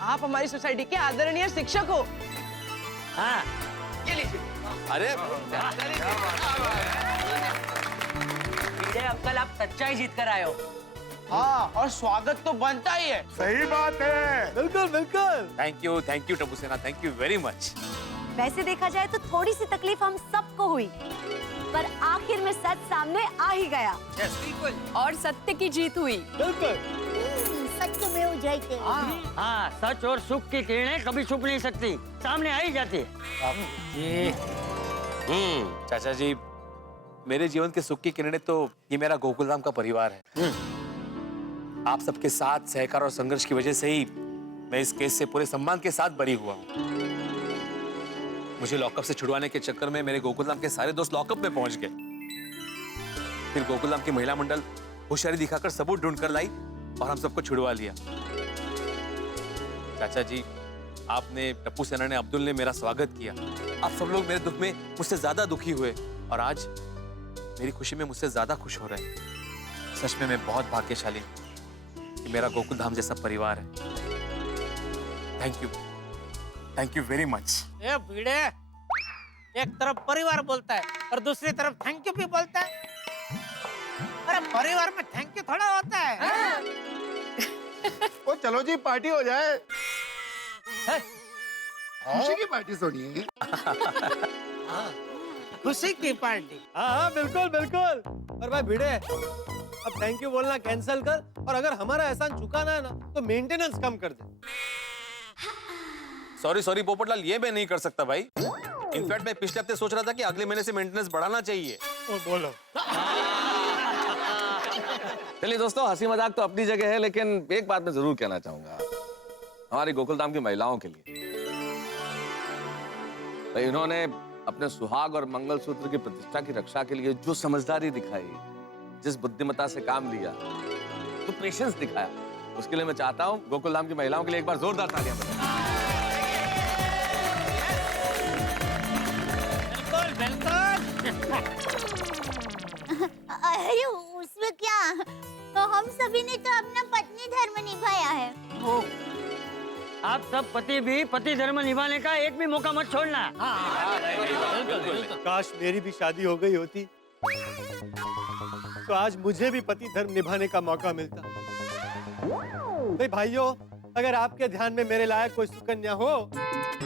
आप हमारी सोसाइटी के आदरणीय शिक्षक हो। हाँ, ये लीजिए। अरे अंकल, आप सच्चाई जीत कर आए हो। हाँ, और स्वागत तो बनता ही है। सही बात है। बिल्कुल बिल्कुल। थैंक यू टप्पू सेना, थैंक यू वेरी मच। वैसे देखा जाए तो थोड़ी सी तकलीफ हम सबको हुई, पर आखिर में सच सामने आ ही गया। और सत्य की जीत हुई। बिल्कुल। सत्य में हो जाते। हाँ, सच और सुख की किरणें कभी छुप नहीं सकती, सामने आ ही जाती है। चाचा जी, मेरे जीवन के सुख की किरणें तो ये मेरा गोकुलधाम का परिवार है। आप सबके साथ सहकार और संघर्ष की वजह से ही मैं इस केस से पूरे सम्मान के साथ बरी हुआ हूँ। मुझे लॉकअप से छुड़वाने के चक्कर में मेरे गोकुलधाम के सारे दोस्त लॉकअप में पहुंच गए। फिर गोकुलधाम की महिला मंडल होशियारी दिखाकर सबूत ढूंढ कर लाई और हम सबको छुड़वा लिया। चाचा जी, आपने, टप्पू सेना ने, अब्दुल ने मेरा स्वागत किया। आप सब लोग मेरे दुख में मुझसे ज्यादा दुखी हुए और आज मेरी खुशी में मुझसे ज्यादा खुश हो रहे हैं। सच में मैं बहुत भाग्यशाली हूँ कि मेरा गोकुलधाम जैसा परिवार है। Thank you very much. ए भिड़े, एक तरफ परिवार बोलता है और दूसरी तरफ थैंक यू भी बोलता है। अरे परिवार में थैंक यू थोड़ा होता है। ओ चलो जी, पार्टी हो जाए। खुशी की पार्टी सुनिए। खुशी की पार्टी। हाँ बिल्कुल बिल्कुल। और भाई भिड़े, अब थैंक यू बोलना कैंसिल कर और अगर हमारा एहसान चुकाना है ना तो मेंटेनेंस कम कर दे। सॉरी पोपटलाल, ये मैं नहीं कर सकता भाई। इनफैक्ट मैं पिछले हफ्ते सोच रहा था कि अगले महीने से मेंटेनेंस बढ़ाना चाहिए। बोलो। चलिए दोस्तों, हंसी मजाक तो अपनी जगह है, लेकिन एक बात मैं जरूर कहना चाहूंगा हमारी गोकुलधाम की महिलाओं के लिए। भाई, इन्होंने अपने सुहाग और मंगलसूत्र की प्रतिष्ठा की रक्षा के लिए जो समझदारी दिखाई, जिस बुद्धिमत्ता से काम लिया, जो पेशेंस दिखाया, उसके लिए मैं चाहता हूँ गोकुलधाम की महिलाओं के लिए एक बार जोरदार तालियां बजाएं। अरे उसमें क्या, तो हम सभी ने तो अपना पत्नी धर्म निभाया है। आप सब पति भी पति धर्म निभाने का एक भी मौका मत छोड़ना। काश मेरी भी शादी हो गई होती तो आज मुझे भी पति धर्म निभाने का मौका मिलता। भाई भाइयों, अगर आपके ध्यान में मेरे लायक कोई सुकन्या हो ये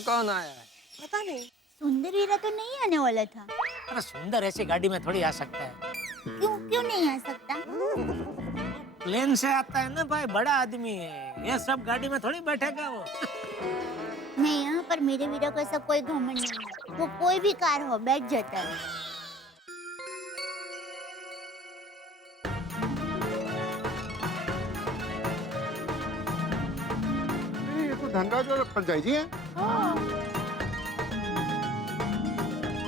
कौन आया है? पता नहीं। सुंदर वीरा तो नहीं आने वाला था। अरे सुंदर ऐसी गाड़ी में थोड़ी आ सकता है। क्यों नहीं आ सकता? प्लेन से आता है ना भाई, बड़ा आदमी है, ये सब गाड़ी में थोड़ी बैठेगा वो। नहीं, यहाँ पर मेरे वीरा को ऐसा कोई घमंड नहीं है। वो कोई भी कार हो बैठ जाता है। ये तो धनराज और परजाई जी हैं।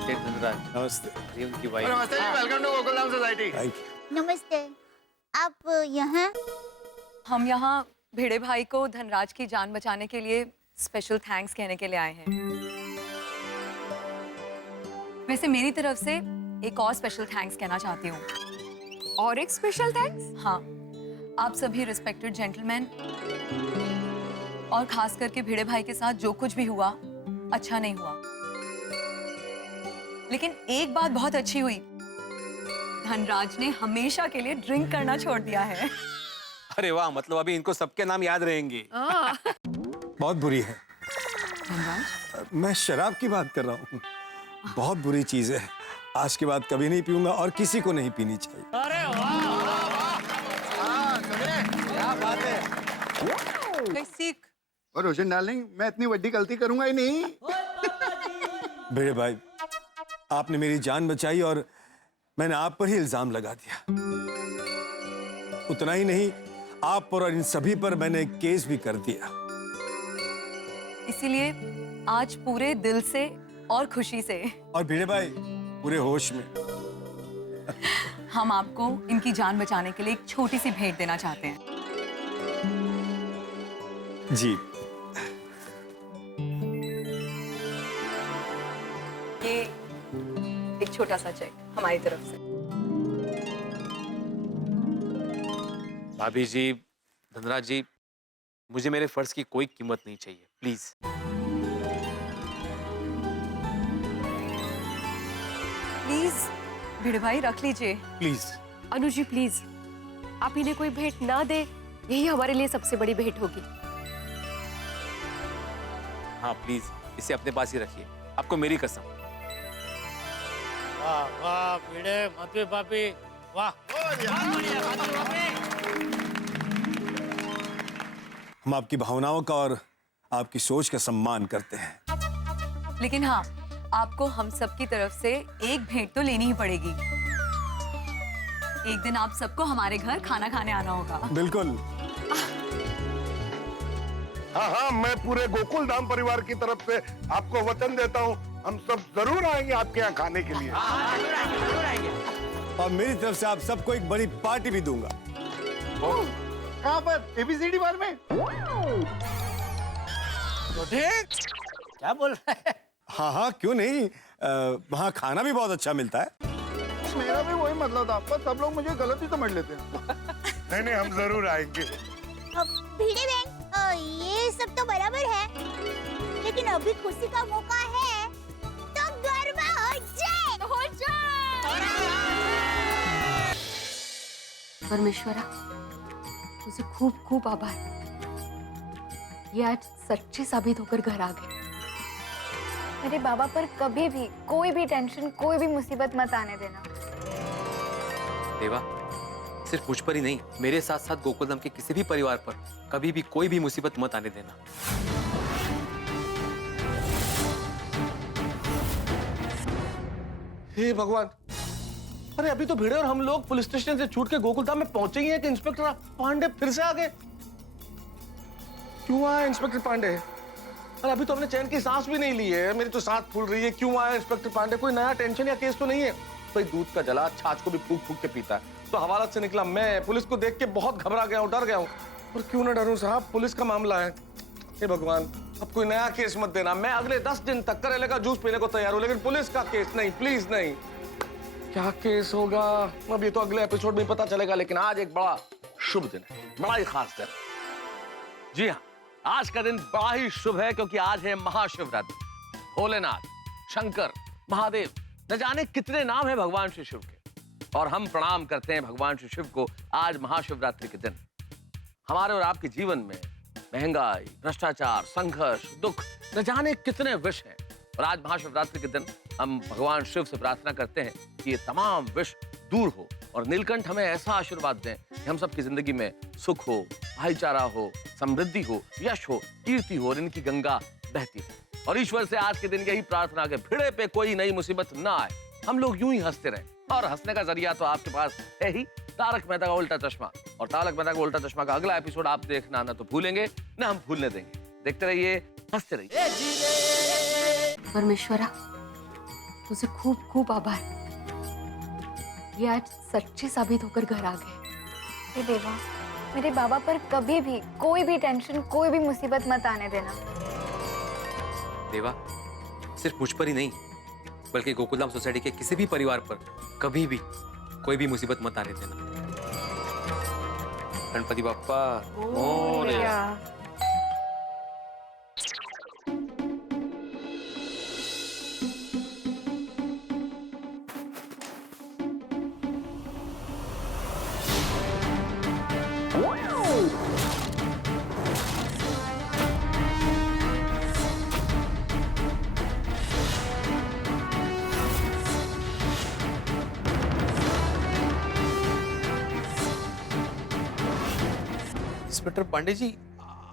धनराज नमस्ते। उनकी वाइफ। नमस्ते जी, वेलकम टू गोकुलधाम सोसाइटी। नमस्ते। आप यहाँ? हम यहाँ भिड़े भाई को धनराज की जान बचाने के लिए स्पेशल थैंक्स कहने के लिए आए हैं। वैसे मेरी तरफ से एक और स्पेशल थैंक्स कहना चाहती हूँ। और एक स्पेशल थैंक्स? हाँ, आप सभी रिस्पेक्टेड जेंटलमैन और खास करके भिड़े भाई के साथ जो कुछ भी हुआ अच्छा नहीं हुआ, लेकिन एक बात बहुत अच्छी हुई, धनराज ने हमेशा के लिए ड्रिंक करना छोड़ दिया है। अरे वाह, मतलब अभी इनको सबके नाम याद रहेंगे। बहुत बुरी है। मैं शराब की बात कर रहा हूँ। बहुत बुरी चीज है। आज के बाद कभी नहीं पीऊंगा और किसी को नहीं पीनी चाहिए। अरे वाह क्या बात है। सीख। और रोशन डार्लिंग, मैं इतनी बड़ी गलती करूंगा ही नहीं। भिड़े भाई, आपने मेरी जान बचाई और मैंने आप पर ही इल्जाम लगा दिया। उतना ही नहीं, आप पर और इन सभी पर मैंने केस भी कर दिया। इसीलिए आज पूरे दिल से और खुशी से और भिड़े भाई पूरे होश में हम आपको इनकी जान बचाने के लिए एक छोटी सी भेंट देना चाहते हैं। जी, ये एक छोटा सा चेक हमारी तरफ से। भाभी जी, धनराज जी, मुझे मेरे फर्ज की कोई कीमत नहीं चाहिए, प्लीज। प्लीज भिड़े भाई रख लीजिए। प्लीज। अनु जी प्लीज, आप इन्हें कोई भेंट ना दे, यही हमारे लिए सबसे बड़ी भेंट होगी। हाँ प्लीज, इसे अपने पास ही रखिए, आपको मेरी कसम। वाह वाह भिड़े मधु भाभी, वाह। हम आपकी भावनाओं का और आपकी सोच का सम्मान करते हैं, लेकिन हाँ, आपको हम सब की तरफ से एक भेंट तो लेनी ही पड़ेगी। एक दिन आप सबको हमारे घर खाना खाने आना होगा। बिल्कुल। हाँ हाँ, मैं पूरे गोकुलधाम परिवार की तरफ से आपको वचन देता हूँ, हम सब जरूर आएंगे आपके यहाँ खाने के लिए। और मेरी तरफ से आप सबको एक बड़ी पार्टी भी दूंगा। कहाँ पर? ABCD बार में? तो ठीक, क्या बोल रहे हैं? हाँ हाँ, क्यों नहीं, वहाँ खाना भी बहुत अच्छा मिलता है। मेरा भी वही मतलब था, पर सब लोग मुझे गलत ही समझ लेते हैं। नहीं, हम जरूर आएंगे। भिड़े बहन, ये सब तो बराबर है, लेकिन अभी खुशी का मौका है, तो गरबा हो जाए। परमेश्वरा, तुझे खूब खूब आभार। ये आज सच्चे साबित होकर घर आ गए। मेरे बाबा पर कभी भी कोई भी टेंशन, कोई भी मुसीबत मत आने देना। देवा, सिर्फ मुझ पर ही नहीं, मेरे साथ साथ गोकुलधाम के किसी भी परिवार पर कभी भी कोई भी मुसीबत मत आने देना। हे भगवान, अरे अभी तो भिड़े और हम लोग पुलिस स्टेशन से छूट के गोकुलधाम में पहुंचे ही हैं कि इंस्पेक्टर पांडे फिर से आ गए। क्यों आया इंस्पेक्टर पांडे? अरे अभी तो हमने चैन की सांस भी नहीं ली है, मेरी तो सांस फूल रही है। क्यों आया इंस्पेक्टर पांडे? कोई नया टेंशन या केस तो नहीं है? भाई दूध का जला छाछ को भी फूक फूक के पीता है, तो हवालात से निकला मैं। पुलिस को देख के बहुत घबरा गया हूँ, डर गया हूँ। और क्यों ना डरूं साहब, पुलिस का मामला है। हे भगवान, अब कोई नया केस मत देना। मैं अगले 10 दिन तक करेले का जूस पीने को तैयार हूँ, लेकिन पुलिस का केस नहीं, प्लीज नहीं। क्या केस होगा अब ये तो अगले एपिसोड में पता चलेगा, लेकिन आज एक बड़ा शुभ दिन है, बड़ा ही खास दिन। जी हाँ, आज का दिन बड़ा ही शुभ है, क्योंकि आज है महाशिवरात्रि। भोलेनाथ, शंकर महादेव, न जाने कितने नाम है भगवान श्री शिव के। और हम प्रणाम करते हैं भगवान श्री शिव को आज महाशिवरात्रि के दिन। हमारे और आपके जीवन में महंगाई, भ्रष्टाचार, संघर्ष, दुख, न जाने कितने विष हैं। और आज महाशिवरात्रि के दिन हम भगवान शिव से प्रार्थना करते हैं कि ये तमाम विष दूर हो और नीलकंठ हमें ऐसा आशीर्वाद दें कि हम सबकी जिंदगी में सुख हो, भाईचारा हो, समृद्धि हो, यश हो, कीर्ति हो और इनकी गंगा बहती रहे। और ईश्वर से आज के दिन यही प्रार्थना के भिड़े पे कोई नई मुसीबत ना आए, हम लोग यूं ही हंसते रहें। और हंसने का जरिया तो आपके पास है ही, तारक मेहता का उल्टा चश्मा। और तारक मेहता का उल्टा चश्मा का अगला एपिसोड आप देखना ना तो भूलेंगे ना हम भूलने देंगे। देखते रहिए, हंसते रहिए। परमेश्वरा, तुझे खूब खूब आभार, ये आज सच्चे साबित होकर घर आ गए। हे देवा, मेरे बाबा पर कभी भी कोई भी टेंशन, कोई भी मुसीबत मत आने देना। देवा, सिर्फ मुझ पर ही नहीं बल्कि गोकुलधाम सोसाइटी के किसी भी परिवार पर कभी भी कोई भी मुसीबत मत आने देना। गणपति बप्पा मोरया। इंस्पेक्टर पांडे जी,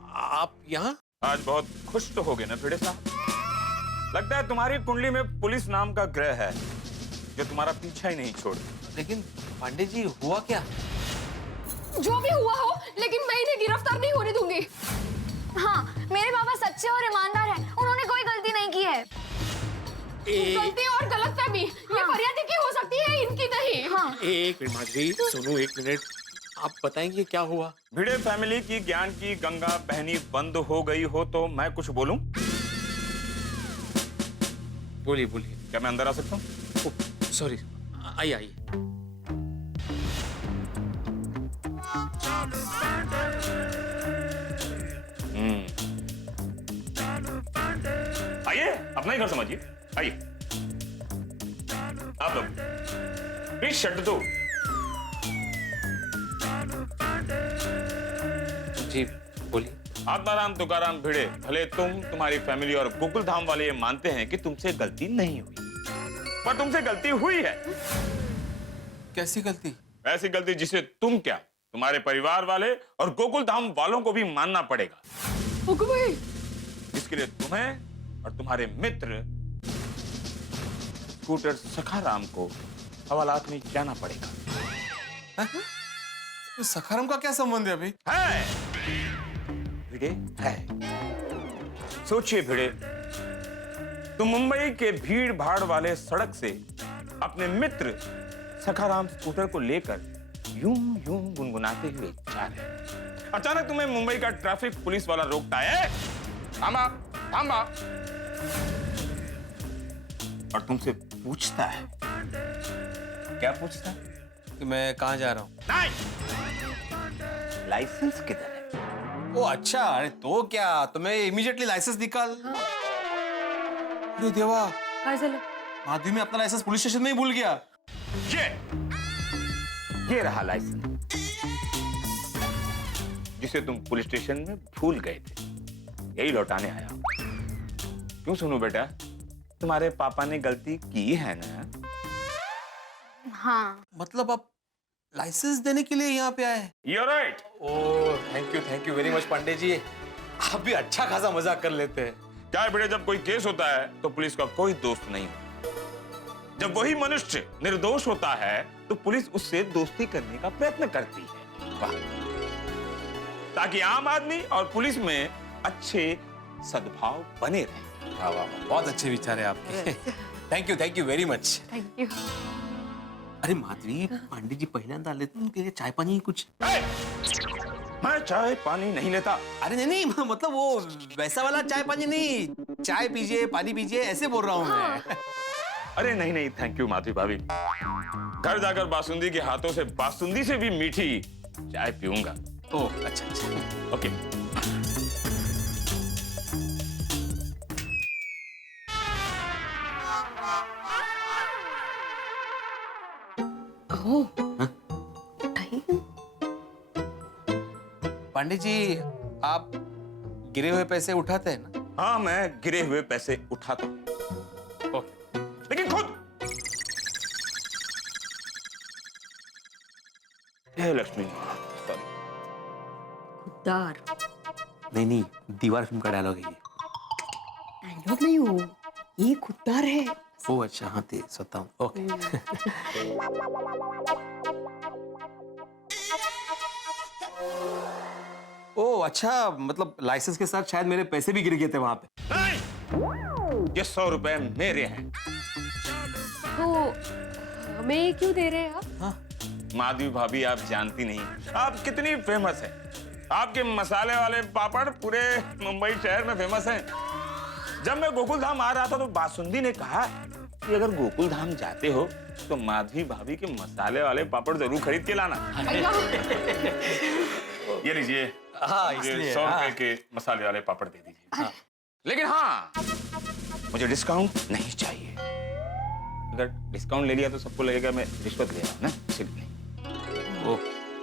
आप यहाँ? आज बहुत खुश तो हो गए ना भिड़े साहब। लगता है तुम्हारी कुंडली में पुलिस नाम का ग्रह है जो तुम्हारा पीछा ही नहीं छोड़। लेकिन पांडे जी, हुआ क्या? जो भी हुआ हो, लेकिन मैं इन्हें गिरफ्तार नहीं होने दूंगी। हाँ, मेरे बाबा सच्चे और ईमानदार हैं, उन्होंने कोई गलती नहीं की है। गलती और गलतफहमी ये फरियादी की हो सकती है, इनकी नहीं। हाँ। एक मिनट माधुरी, सुनो एक मिनट, आप बताएंगे क्या हुआ? भिड़े फैमिली की ज्ञान की गंगा बहनी बंद हो गई हो तो मैं कुछ बोलूं? बोलिए बोलिए। क्या मैं अंदर आ सकता हूँ? सॉरी, आइए आइए। आइए, अपना ही घर समझिए। आइए, आप लोग प्लीज शट दो। जी बोलिए। आत्माराम तुकाराम भिड़े, भले तुम, तुम्हारी फैमिली और गोकुल धाम वाले ये मानते हैं कि तुमसे गलती नहीं हुई, पर तुमसे गलती हुई है। कैसी गलती? ऐसी गलती जिसे तुम क्या, तुम्हारे परिवार वाले और गोकुल धाम वालों को भी मानना पड़ेगा। इसके लिए तुम्हें और तुम्हारे मित्र स्कूटर सखाराम को हवालात में जाना पड़ेगा। तो सखाराम का क्या संबंध है अभी? है भिड़े, है। सोचिए भिड़े, तुम मुंबई के भीड़ भाड़ वाले सड़क से अपने मित्र सखाराम स्कूटर को लेकर यूं यूं गुनगुनाते हुए जा रहे हैं। अचानक तुम्हें मुंबई का ट्रैफिक पुलिस वाला रोकता है। थामा, थामा, और तुमसे पूछता है। क्या पूछता है? कि मैं कहाँ जा रहा हूँ? नहीं, लाइसेंस किधर है? ओ अच्छा, अरे तो क्या, तुम्हें इमीडिएटली लाइसेंस निकाल। अरे देवा, माधवी में अपना लाइसेंस पुलिस स्टेशन में ही भूल गया। ये रहा लाइसेंस जिसे तुम पुलिस स्टेशन में भूल गए थे, यही लौटाने आया। क्यों सुनू बेटा, तुम्हारे पापा ने गलती की है ना? हाँ। मतलब आप लाइसेंस देने के लिए यहाँ पे आए? You're right. Oh, thank you very much Pandey ji. आप भी अच्छा खासा मजाक कर लेते हैं। क्या है बेटे, जब कोई केस होता है तो पुलिस का कोई दोस्त नहीं होता। जब वही मनुष्य निर्दोष होता है तो पुलिस उससे दोस्ती करने का प्रयत्न करती है। वाह, ताकि आम आदमी और पुलिस में अच्छे सद्भाव बने रहे। वाह वाह, बहुत अच्छे विचार है आपके। Thank you very much. Thank you. अरे माधवी, पांडे जी पहिल्यांदा आले, उनके लिए चाय पानी कुछ? मैं चाय पानी नहीं लेता। अरे नहीं, मतलब वो वैसा वाला चाय पानी नहीं, चाय पीजिए, पानी पीजिए, ऐसे बोल रहा हूँ मैं। अरे नहीं, थैंक यू माधवी भाभी। घर जाकर बासुंदी के हाथों से बासुंदी से भी मीठी चाय पीऊंगा। ओह अच्छा, ओके। ओहो, पांडे जी, आप गिरे हुए पैसे उठाते हैं ना? हाँ, मैं गिरे हुए पैसे उठाता हूँ, ओके, लेकिन खुद। हे लक्ष्मी, सॉरी। खुददार। नहीं, दीवार फिल्म का डायलॉग है ये। डायलॉग नहीं हो, ये खुददार है। ओ अच्छा, हाँ ते स्वतः ओके। ओ अच्छा, मतलब लाइसेंस के साथ शायद मेरे पैसे भी गिर गए थे वहां पे। ये 100 रुपए मेरे हैं। तो हमें क्यों दे रहे हैं आप? माधवी भाभी, आप जानती नहीं आप कितनी फेमस है। आपके मसाले वाले पापड़ पूरे मुंबई शहर में फेमस हैं। जब मैं गोकुल धाम आ रहा था तो बासुंदी ने कहा कि अगर गोकुल धाम जाते हो तो माधवी भाभी के मसाले वाले पापड़ जरूर खरीद के लाना। ये लीजिए, हाँ, मुझे इसलिए 100 रुपए के मसाले वाले पापड़ दे दीजिए। लेकिन हाँ, मुझे डिस्काउंट नहीं चाहिए। अगर डिस्काउंट ले लिया तो सबको लगेगा मैं रिश्वत ले रहा हूँ ना, इसलिए। ओ,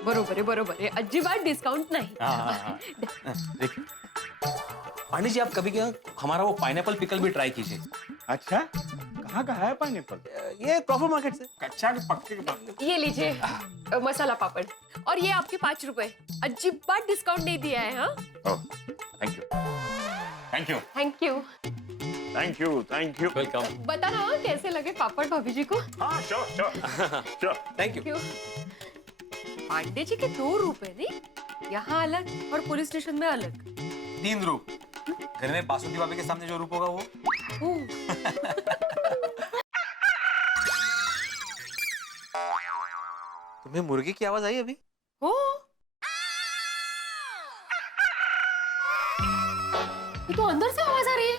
बरोबर है, अजिबात डिस्काउंट नहीं। देखिए पांडे जी, आप कभी क्या हमारा वो पाइनएप्पल पिकल भी ट्राई कीजिए। अच्छा, कहाँ का है पाइनएप्पल? ये क्रॉफर्ड मार्केट से। कच्चा के पक्के के पक्के। ये लीजिए मसाला पापड़, और ये आपके 5 रुपए। अजिबात डिस्काउंट नहीं दिया है। हाँ, oh, thank you, thank you, thank you, thank you, thank you. Welcome. बताना कैसे लगे पापड़ भाभी जी को? हाँ, sure. Thank you. Pandey ji के 2 रुपए नहीं, यहाँ अलग और पुलिस स्टेशन में अलग। 3 रूप। घर में बासुंदी भाभी के सामने जो रूप होगा वो। तुम्हें मुर्गी की आवाज आई अभी? हो, ये तो अंदर से आवाज आ रही है।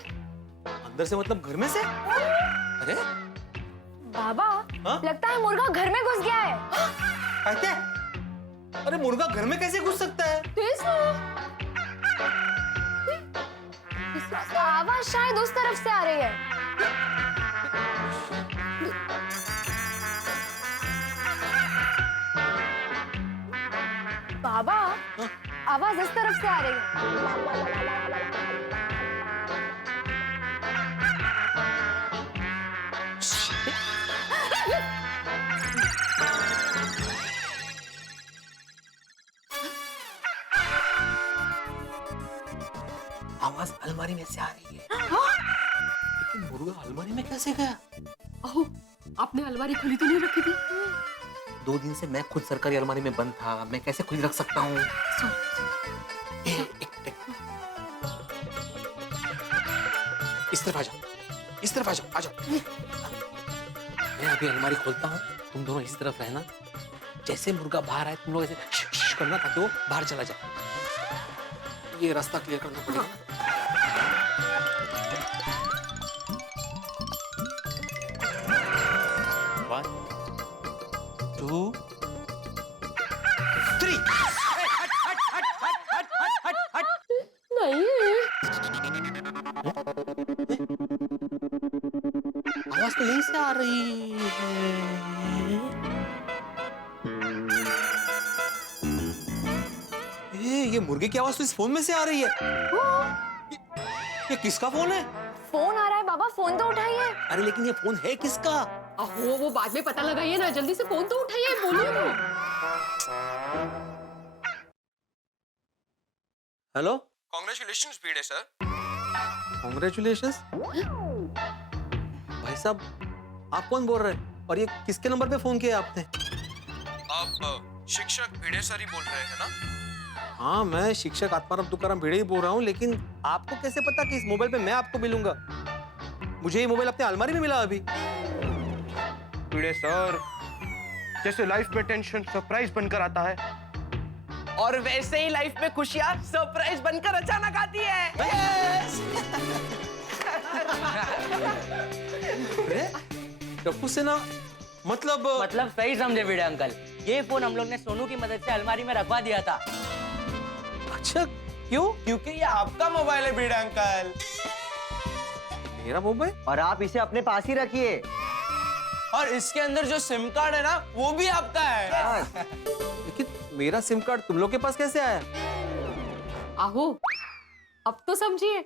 अंदर से मतलब घर में से? अरे बाबा, लगता है मुर्गा घर में घुस गया है। कहते? अरे मुर्गा घर में कैसे घुस सकता है? आवाज शायद उस तरफ से आ रही है। बाबा, आवाज इस तरफ से आ रही है। आवाज अलमारी में से आ रही है। लेकिन मुर्गा अलमारी में कैसे गया? ओह, आपने अलमारी खुली तो नहीं रखी थी? 2 दिन से मैं खुद सरकारी अलमारी में बंद था, मैं कैसे खुली रख सकता हूँ? इस तरफ आ जाओ, इस तरफ आ जाओ, आ जाओ। मैं अभी अलमारी खोलता हूँ, तुम दोनों इस तरफ रहना। जैसे मुर्गा बाहर आए तुम लोग ऐसे श करना ताकि वो बाहर चला जाए। ये रास्ता क्लियर करना पड़ेगा। 1 2 3। नहीं, आवाज तो यहीं से आ रही है। ये मुर्गे की आवाज तो इस फोन में से आ रही है। ये किसका फोन है? फोन आ रहा है बाबा, फोन तो उठाइए। अरे लेकिन ये फोन है किसका? अहो, वो बाद में पता लगाइए ना, जल्दी से फोन तो उठाइए, बोलिए तो। हेलो, कांग्रेचुलेशंस भिड़े सर। कांग्रेचुलेशंस। भाई साहब, आप कौन बोल रहे हैं और ये किसके नंबर पे फोन किया आपने? आप शिक्षक भिड़े सर ही बोल रहे हैं ना? हाँ, मैं शिक्षक आत्माराम तुकाराम भिड़े ही बोल रहा हूँ, लेकिन आपको कैसे पता कि इस मोबाइल पे मैं आपको मिलूंगा? मुझे ये मोबाइल अपने अलमारी में मिला अभी। भिड़े सर, जैसे लाइफ में टेंशन सरप्राइज बनकर आता है, और वैसे ही लाइफ में खुशियां सरप्राइज बनकर अचानक आती है। टप्पू से ना मतलब सही समझे भिड़े अंकल, ये फोन हम लोग ने सोनू की मदद से अलमारी में रखवा दिया था। अच्छा, क्यों? क्योंकि ये आपका मोबाइल है भिड़े अंकल। मेरा मोबाइल? और आप इसे अपने पास ही रखिए। और इसके अंदर जो सिम कार्ड है ना वो भी आपका है। लेकिन मेरा सिम कार्ड तुम लोग के पास कैसे आया? आहो, अब तो समझिए,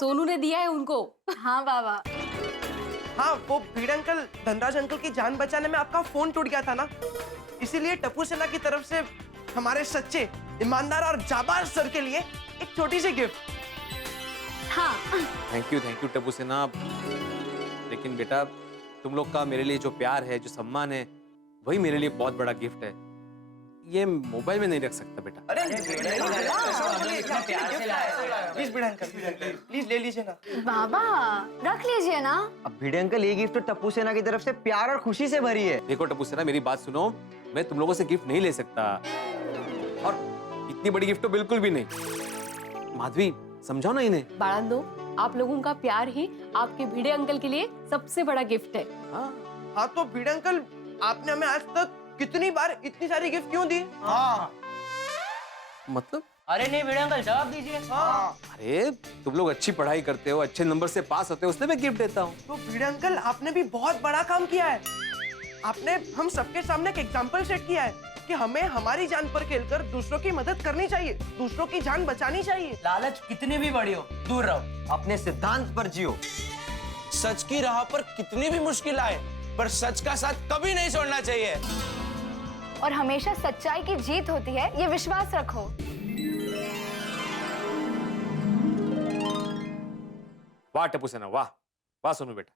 सोनू ने दिया है उनको। हाँ बाबा। हाँ, वो भीड़ अंकल धनराज अंकल की जान बचाने में आपका फोन टूट गया था ना, इसीलिए टप्पू सेना की तरफ से हमारे सच्चे, ईमानदार और जाबाज सर के लिए एक छोटी सी गिफ्ट। हाँ। थैंक यू टप्पू सेना। लेकिन बेटा, तुम लोग का मेरे लिए जो प्यार है, जो सम्मान है, वही मेरे लिए बहुत बड़ा गिफ्ट है। ये मोबाइल में नहीं रख सकता बेटा। अरे प्लीज भिड़े अंकल, प्लीज ले लीजिए ना। बाबा रख लीजिए ना। अब भिड़े अंकल, ये गिफ्ट तो टप्पू सेना की तरफ से प्यार और खुशी से भरी है। देखो टप्पू सेना, मेरी बात सुनो, मैं तुम लोगों से गिफ्ट नहीं ले सकता, और इतनी बड़ी गिफ्ट तो बिल्कुल भी नहीं। माधवी, समझाओ ना इन्हें। बाळांनो, आप लोगों का प्यार ही आपके भिड़े अंकल के लिए सबसे बड़ा गिफ्ट है। हाँ तो भिड़े अंकल, आपने हमें आज तक कितनी बार इतनी सारी गिफ्ट क्यों दी? हाँ। मतलब? अरे नहीं भिड़े अंकल, जवाब दीजिए। हाँ। अरे तुम लोग अच्छी पढ़ाई करते हो, अच्छे नंबर से पास होते हो, उसने मैं गिफ्ट देता हूँ। तो भिड़े अंकल, आपने भी बहुत बड़ा काम किया है। आपने हम सबके सामने एक एग्जाम्पल सेट किया है कि हमें हमारी जान पर खेलकर दूसरों की मदद करनी चाहिए, दूसरों की जान बचानी चाहिए। लालच कितनी भी बड़ी हो, दूर रहो, अपने सिद्धांत पर जियो। सच की राह पर कितनी भी मुश्किल आए, पर सच का साथ कभी नहीं छोड़ना चाहिए। और हमेशा सच्चाई की जीत होती है, ये विश्वास रखो। वाह टप्पू सेना, वाह वाह सोनू बेटा,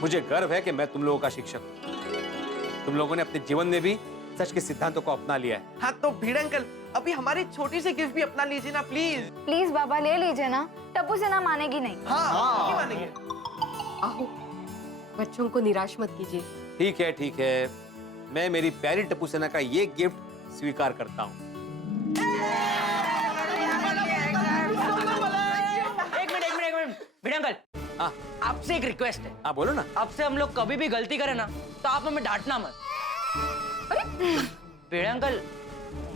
मुझे गर्व है कि मैं तुम लोगों का शिक्षक हूं। तुम लोगों ने अपने जीवन में भी सच के सिद्धांतों को अपना लिया है। हाँ तो भिड़े अंकल, अभी हमारी छोटी सी गिफ्ट भी अपना लीजिए ना प्लीज। प्लीज बाबा ले लीजिए ना, टप्पू सेना मानेगी नहीं। हाँ, नहीं मानेंगे। आहो, बच्चों को निराश मत कीजिए। ठीक है, मैं मेरी प्यारी टप्पू सेना का ये गिफ्ट स्वीकार करता हूँ। एक मिनट भिड़े अंकल, हाँ आपसे एक रिक्वेस्ट है। हाँ बोलो ना। आपसे हम लोग कभी भी गलती करें ना तो आप हमें डांटना मत। भिड़े अंकल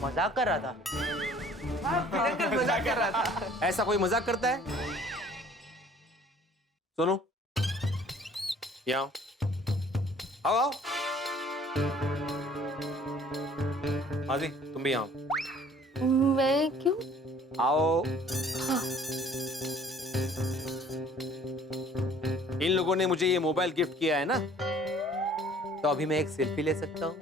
मजाक कर रहा था। मजाक कर रहा था। ऐसा कोई मजाक करता है? सोनू, यहाँ आओ। आओ माधवी, तुम भी आओ। मैं क्यों? आओ। हाँ। इन लोगों ने मुझे ये मोबाइल गिफ्ट किया है ना, तो अभी मैं एक सेल्फी ले सकता हूँ?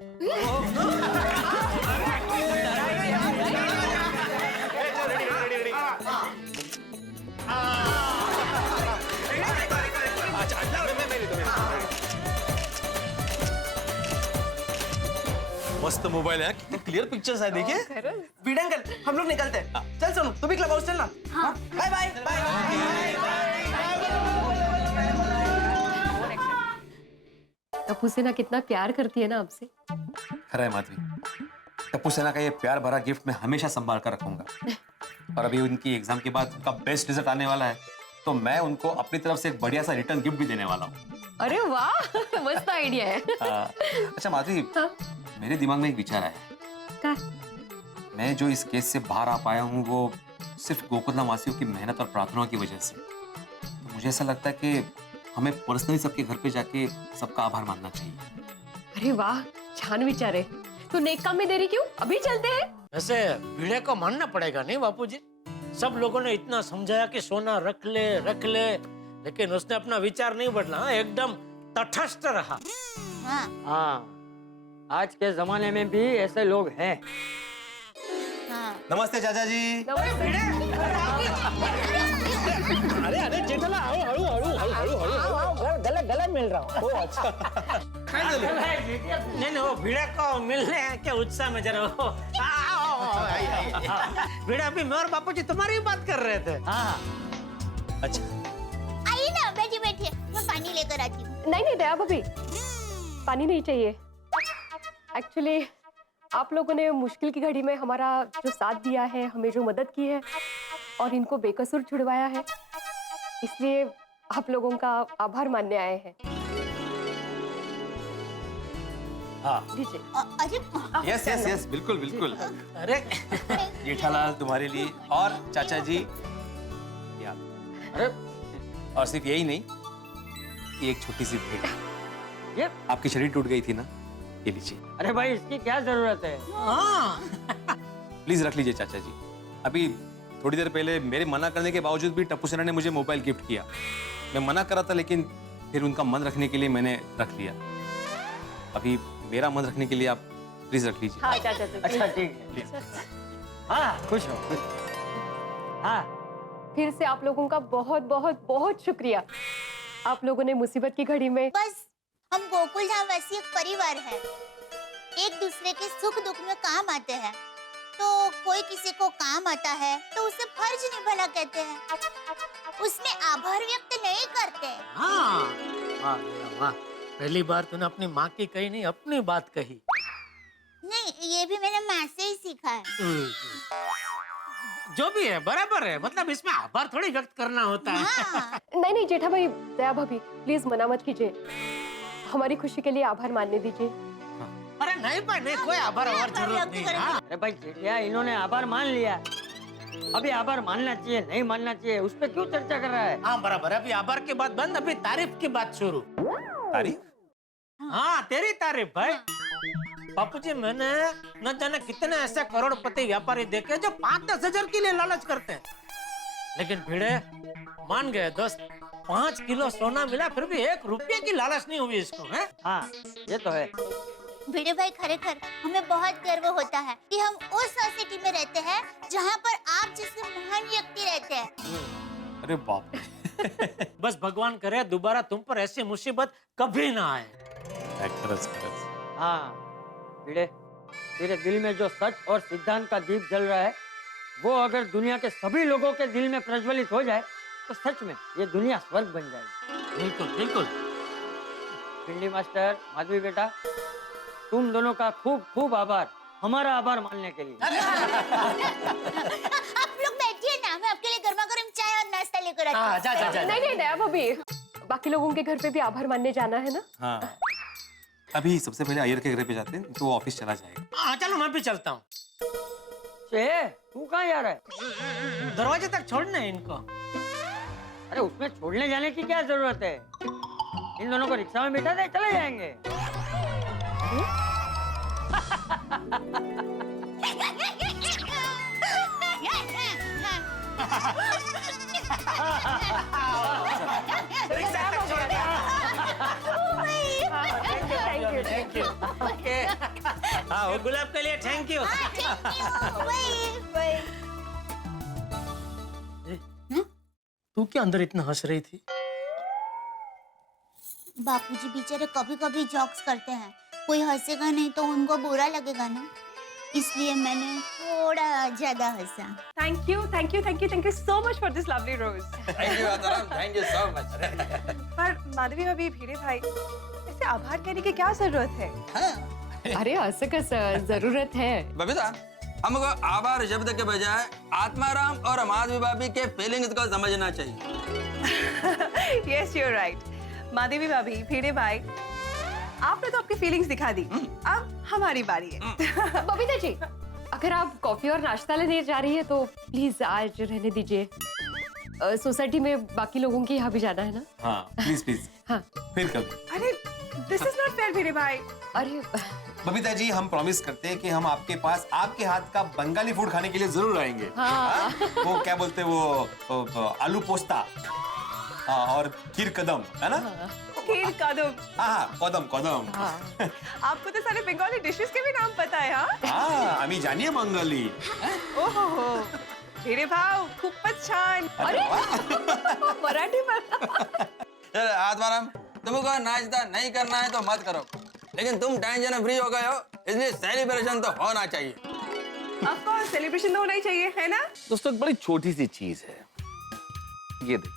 मस्त मोबाइल है, कितनी क्लियर पिक्चर्स है, देखिए। भिड़े अंकल, हम लोग निकलते हैं। चल सोनू, तू भी क्लब हाउस चलना। हाँ। Bye bye. टप्पू सेना कितना प्यार करती है ना आपसे। खरा है माधवी, टप्पू सेना का ये प्यार भरा गिफ्ट मैं हमेशा संभाल कर रखूंगा। और अभी उनकी एग्जाम के बाद उनका बेस्ट रिजल्ट आने वाला है, तो मैं उनको अपनी तरफ से एक बढ़िया सा रिटर्न गिफ्ट भी देने वाला हूँ। अरे वाह, मस्त आइडिया है। अच्छा माधवी, मेरे दिमाग में एक विचार आया। क्या? मैं जो इस केस से बाहर आ पाया हूँ वो सिर्फ गोकुलधाम वासियों की मेहनत और प्रार्थनाओं की वजह से। तो मुझे ऐसा लगता है कि हमें पर्सनली सबके घर पे जाके सबका आभार मानना चाहिए। अरे वाह, छान विचार है। तो नेक काम में देरी क्यों, अभी चलते हैं। वैसे भिड़े को मानना पड़ेगा नहीं बापूजी, सब लोगों ने इतना समझाया कि सोना रख ले, लेकिन उसने अपना विचार नहीं बदला, एकदम तटस्थ रहा। हाँ, आज के जमाने में भी ऐसे लोग हैं। नमस्ते चाचा जी। अरे जेठला, आओ, गले मिल रहा हूँ। अच्छा। नहीं, वो भिड़े को मिलने के उत्साह में जरा वो। भिड़े, अभी मैं और बापूजी तुम्हारी ही बात कर रहे थे। हाँ। अच्छा। आइए ना, बैठिए, मैं पानी लेकर आती हूँ। नहीं दया भाभी, पानी नहीं चाहिए। एक्चुअली आप लोगों ने मुश्किल की घड़ी में हमारा जो साथ दिया है, हमें जो मदद की है और इनको बेकसूर छुड़वाया है, इसलिए आप लोगों का आभार मानने आए हैं। हाँ। अरे यस, बिल्कुल। अरे जेठालाल तुम्हारे लिए, और चाचा जी। अरे और सिर्फ यही नहीं, ये एक छोटी सी भेंट। ये आपकी शरीर टूट गई थी ना, ये लीजिए। अरे भाई इसकी क्या जरूरत है? प्लीज रख लीजिए चाचा जी। अभी थोड़ी देर पहले मेरे मना करने के बावजूद भी टप्पू सेना ने मुझे मोबाइल गिफ्ट किया। मैं मना कर रहा था, लेकिन फिर उनका मन रखने के लिए मैंने रख लिया। अभी मेरा मन रखने के लिए आप प्लीज रख लीजिए। हाँ चाचा जी। अच्छा ठीक है। हाँ खुश रहो। हाँ फिर से आप लोगों का बहुत बहुत बहुत शुक्रिया। आप लोगों ने मुसीबत की घड़ी में बस हम गोकुल धाम वासी एक परिवार है, एक दूसरे के सुख दुख में काम आते हैं। तो कोई किसी को काम आता है तो उसे फर्ज निभाना कहते हैं, उसमें आभार व्यक्त नहीं करते। हाँ वाह बेटा वाह, पहली बार तूने अपनी माँ की कही नहीं अपनी बात कही। नहीं, ये भी मैंने माँ से ही सीखा है। जो भी है बराबर है, मतलब इसमें आभार थोड़ी व्यक्त करना होता है। नहीं नहीं जेठा भाई, दया भाभी प्लीज मना मत कीजिए, हमारी खुशी के लिए आभार मानने दीजिए। अरे नहीं भाई नहीं, कोई आभार जरूरत नहीं। अरे भाई जेठिया, इन्होंने आभार मान लिया, अभी आभार मानना चाहिए नहीं मानना चाहिए उस पर क्यों चर्चा कर रहा है? हाँ बराबर है, अभी आभार की बात बंद, अभी तारीफ की बात शुरू। तारीफ? हाँ तेरी तारीफ भाई। बापू जी मैंने न जाने कितने ऐसे करोड़पति व्यापारी देखे जो 5-10 हजार के लिए लालच करते हैं, लेकिन भिड़े मान गए दोस्त। 5 किलो सोना मिला फिर भी 1 रुपये की लालच नहीं हुई इसको है। हाँ ये तो है। भिड़े भाई खरेखर हमें बहुत गर्व होता है कि हम उस सोसाइटी में रहते हैं जहाँ पर आप जैसे महान व्यक्ति रहते हैं। अरे बाप बस भगवान करे दोबारा तुम पर ऐसी मुसीबत कभी ना आए। हाँ भिड़े, तेरे दिल में जो सच और सिद्धांत का दीप जल रहा है वो अगर दुनिया के सभी लोगों के दिल में प्रज्वलित हो जाए तो सच में ये दुनिया स्वर्ग बन जाएगी। बिल्कुल बिल्कुल। भिंडी मास्टर, माधवी बेटा, तुम दोनों का खूब खूब आभार, हमारा आभार मानने के लिए। आप लोग बैठिए ना, मैं आपके लिए गर्मा गर्म चाय और नाश्ता लेकर आती हूँ। नहीं नहीं दया भाभी, बाकी लोगों के घर पे भी आभार मानने जाना है ना। हाँ अभी सबसे पहले अय्यर के घर पे जाते हैं तो वो ऑफिस चला जाएगा। हाँ चलो मैं भी चलता हूँ। तू कहाँ जा रहा है? दरवाजे तक छोड़ना है इनको। अरे उसमें छोड़ने जाने की क्या जरूरत है, इन दोनों को रिक्शा में बिठा दे, चले जाएंगे। Thank you. हाँ गुलाब के लिए थैंक यू। तू क्या अंदर इतना हंस रही थी? बापूजी बेचारे कभी कभी जॉक्स करते हैं, कोई हंसेगा नहीं तो उनको बुरा लगेगा ना, इसलिए मैंने थोड़ा ज्यादा हंसा। Thank you so much for this lovely rose. Thank you so much. पर माधवी भाभी, भिड़े भाई, ऐसे आभार कहने की क्या जरूरत है? अरे ऐसे कैसे जरूरत है? बबीता, हमको आभार शब्द के बजाय आत्माराम और माधवी भाभी के फीलिंग्स को समझना चाहिए। Yes you are right. Madhavi भाभी, भिड़े भाई, आपने तो आपकी फीलिंग्स दिखा दी, अब हमारी बारी है। बबीता जी, अगर आप कॉफी और नाश्ता लेने जा रही है तो प्लीज आज रहने दीजिए, सोसाइटी में बाकी लोगों के यहाँ भी जाना है ना। हाँ प्लीज प्लीज। हाँ फिर कभी। अरे दिस इज नॉट फेयर भिड़े भाई। अरे बबीता जी, हम प्रॉमिस करते हैं कि हम आपके पास आपके हाथ का बंगाली फूड खाने के लिए जरूर आएंगे। हाँ। वो क्या बोलते हैं वो आलू पोस्ता और खीर कदम, है ना? खीर कदम। हाँ कदम कदम। आपको तो सारे बंगाली डिशेस के भी नाम पता है। हाँ आम्ही जानिए बंगाली। ओहो भिड़े भाऊ, खूपच छान। अरे मराठी में। आत्माराम, तुमको नाश्ता नहीं करना है तो मत करो, लेकिन तुम टेंशन फ्री हो गए हो इसलिए सेलिब्रेशन तो होना चाहिए। ऑफ कोर्स सेलिब्रेशन तो होना ही चाहिए, है ना? दोस्तों एक बड़ी छोटी सी चीज है, ये देखिए,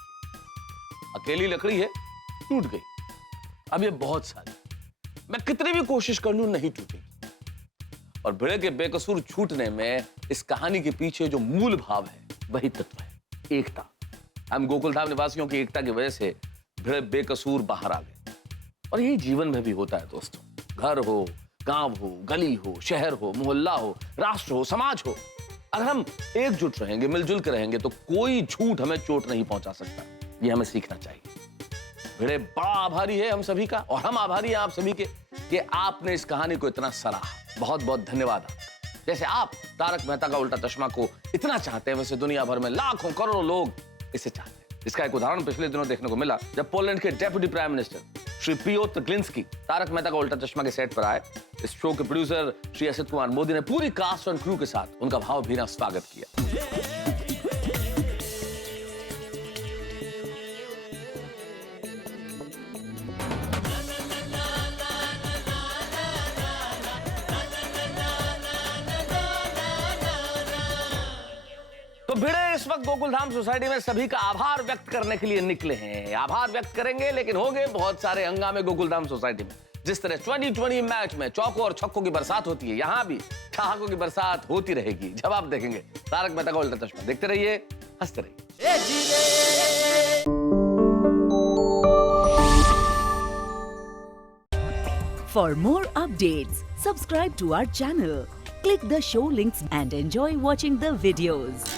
अकेली लकड़ी है, टूट गई। अब ये बहुत सारी, मैं कितनी भी कोशिश कर लूं नहीं टूटेगी। और भिड़े के बेकसूर छूटने में इस कहानी के पीछे जो मूल भाव है वही तत्व है, एकता। हम गोकुल धाम निवासियों की एकता की वजह से भिड़े बेकसूर बाहर आ गए। और यही जीवन में भी होता है दोस्तों, घर हो, गांव हो, गली हो, शहर हो, मोहल्ला हो, राष्ट्र हो, समाज हो, अगर हम एकजुट रहेंगे, मिलजुल कर रहेंगे तो कोई झूठ हमें चोट नहीं पहुंचा सकता। ये हमें सीखना चाहिए। भिड़े बड़ा आभारी है हम सभी का, और हम आभारी हैं आप सभी के कि आपने इस कहानी को इतना सराहा। बहुत बहुत धन्यवाद। जैसे आप तारक मेहता का उल्टा चश्मा को इतना चाहते हैं, वैसे दुनिया भर में लाखों करोड़ों लोग इसे चाहते हैं। इसका एक उदाहरण पिछले दिनों देखने को मिला जब पोलैंड के deputy prime minister Shri Piotr Glinski Tarak Mehta ka Ulta चश्मा के सेट पर आए। इस शो के प्रोड्यूसर श्री असित कुमार मोदी ने पूरी कास्ट और क्रू के साथ उनका भावभीना स्वागत किया। तो भिड़े इस वक्त गोकुलधाम सोसाइटी में सभी का आभार व्यक्त करने के लिए निकले हैं। आभार व्यक्त करेंगे, लेकिन होंगे बहुत सारे हंगामे गोकुलधाम सोसाइटी में। जिस तरह 2020 मैच में चौकों और छक्कों की बरसात होती है, यहां भी ठहाकों की बरसात होती रहेगी जब आप देखेंगे तारक मेहता का उल्टा चश्मा। देखते रहिए, हंसते रहिए। For more updates, subscribe to our channel, click the show links and enjoy watching the videos.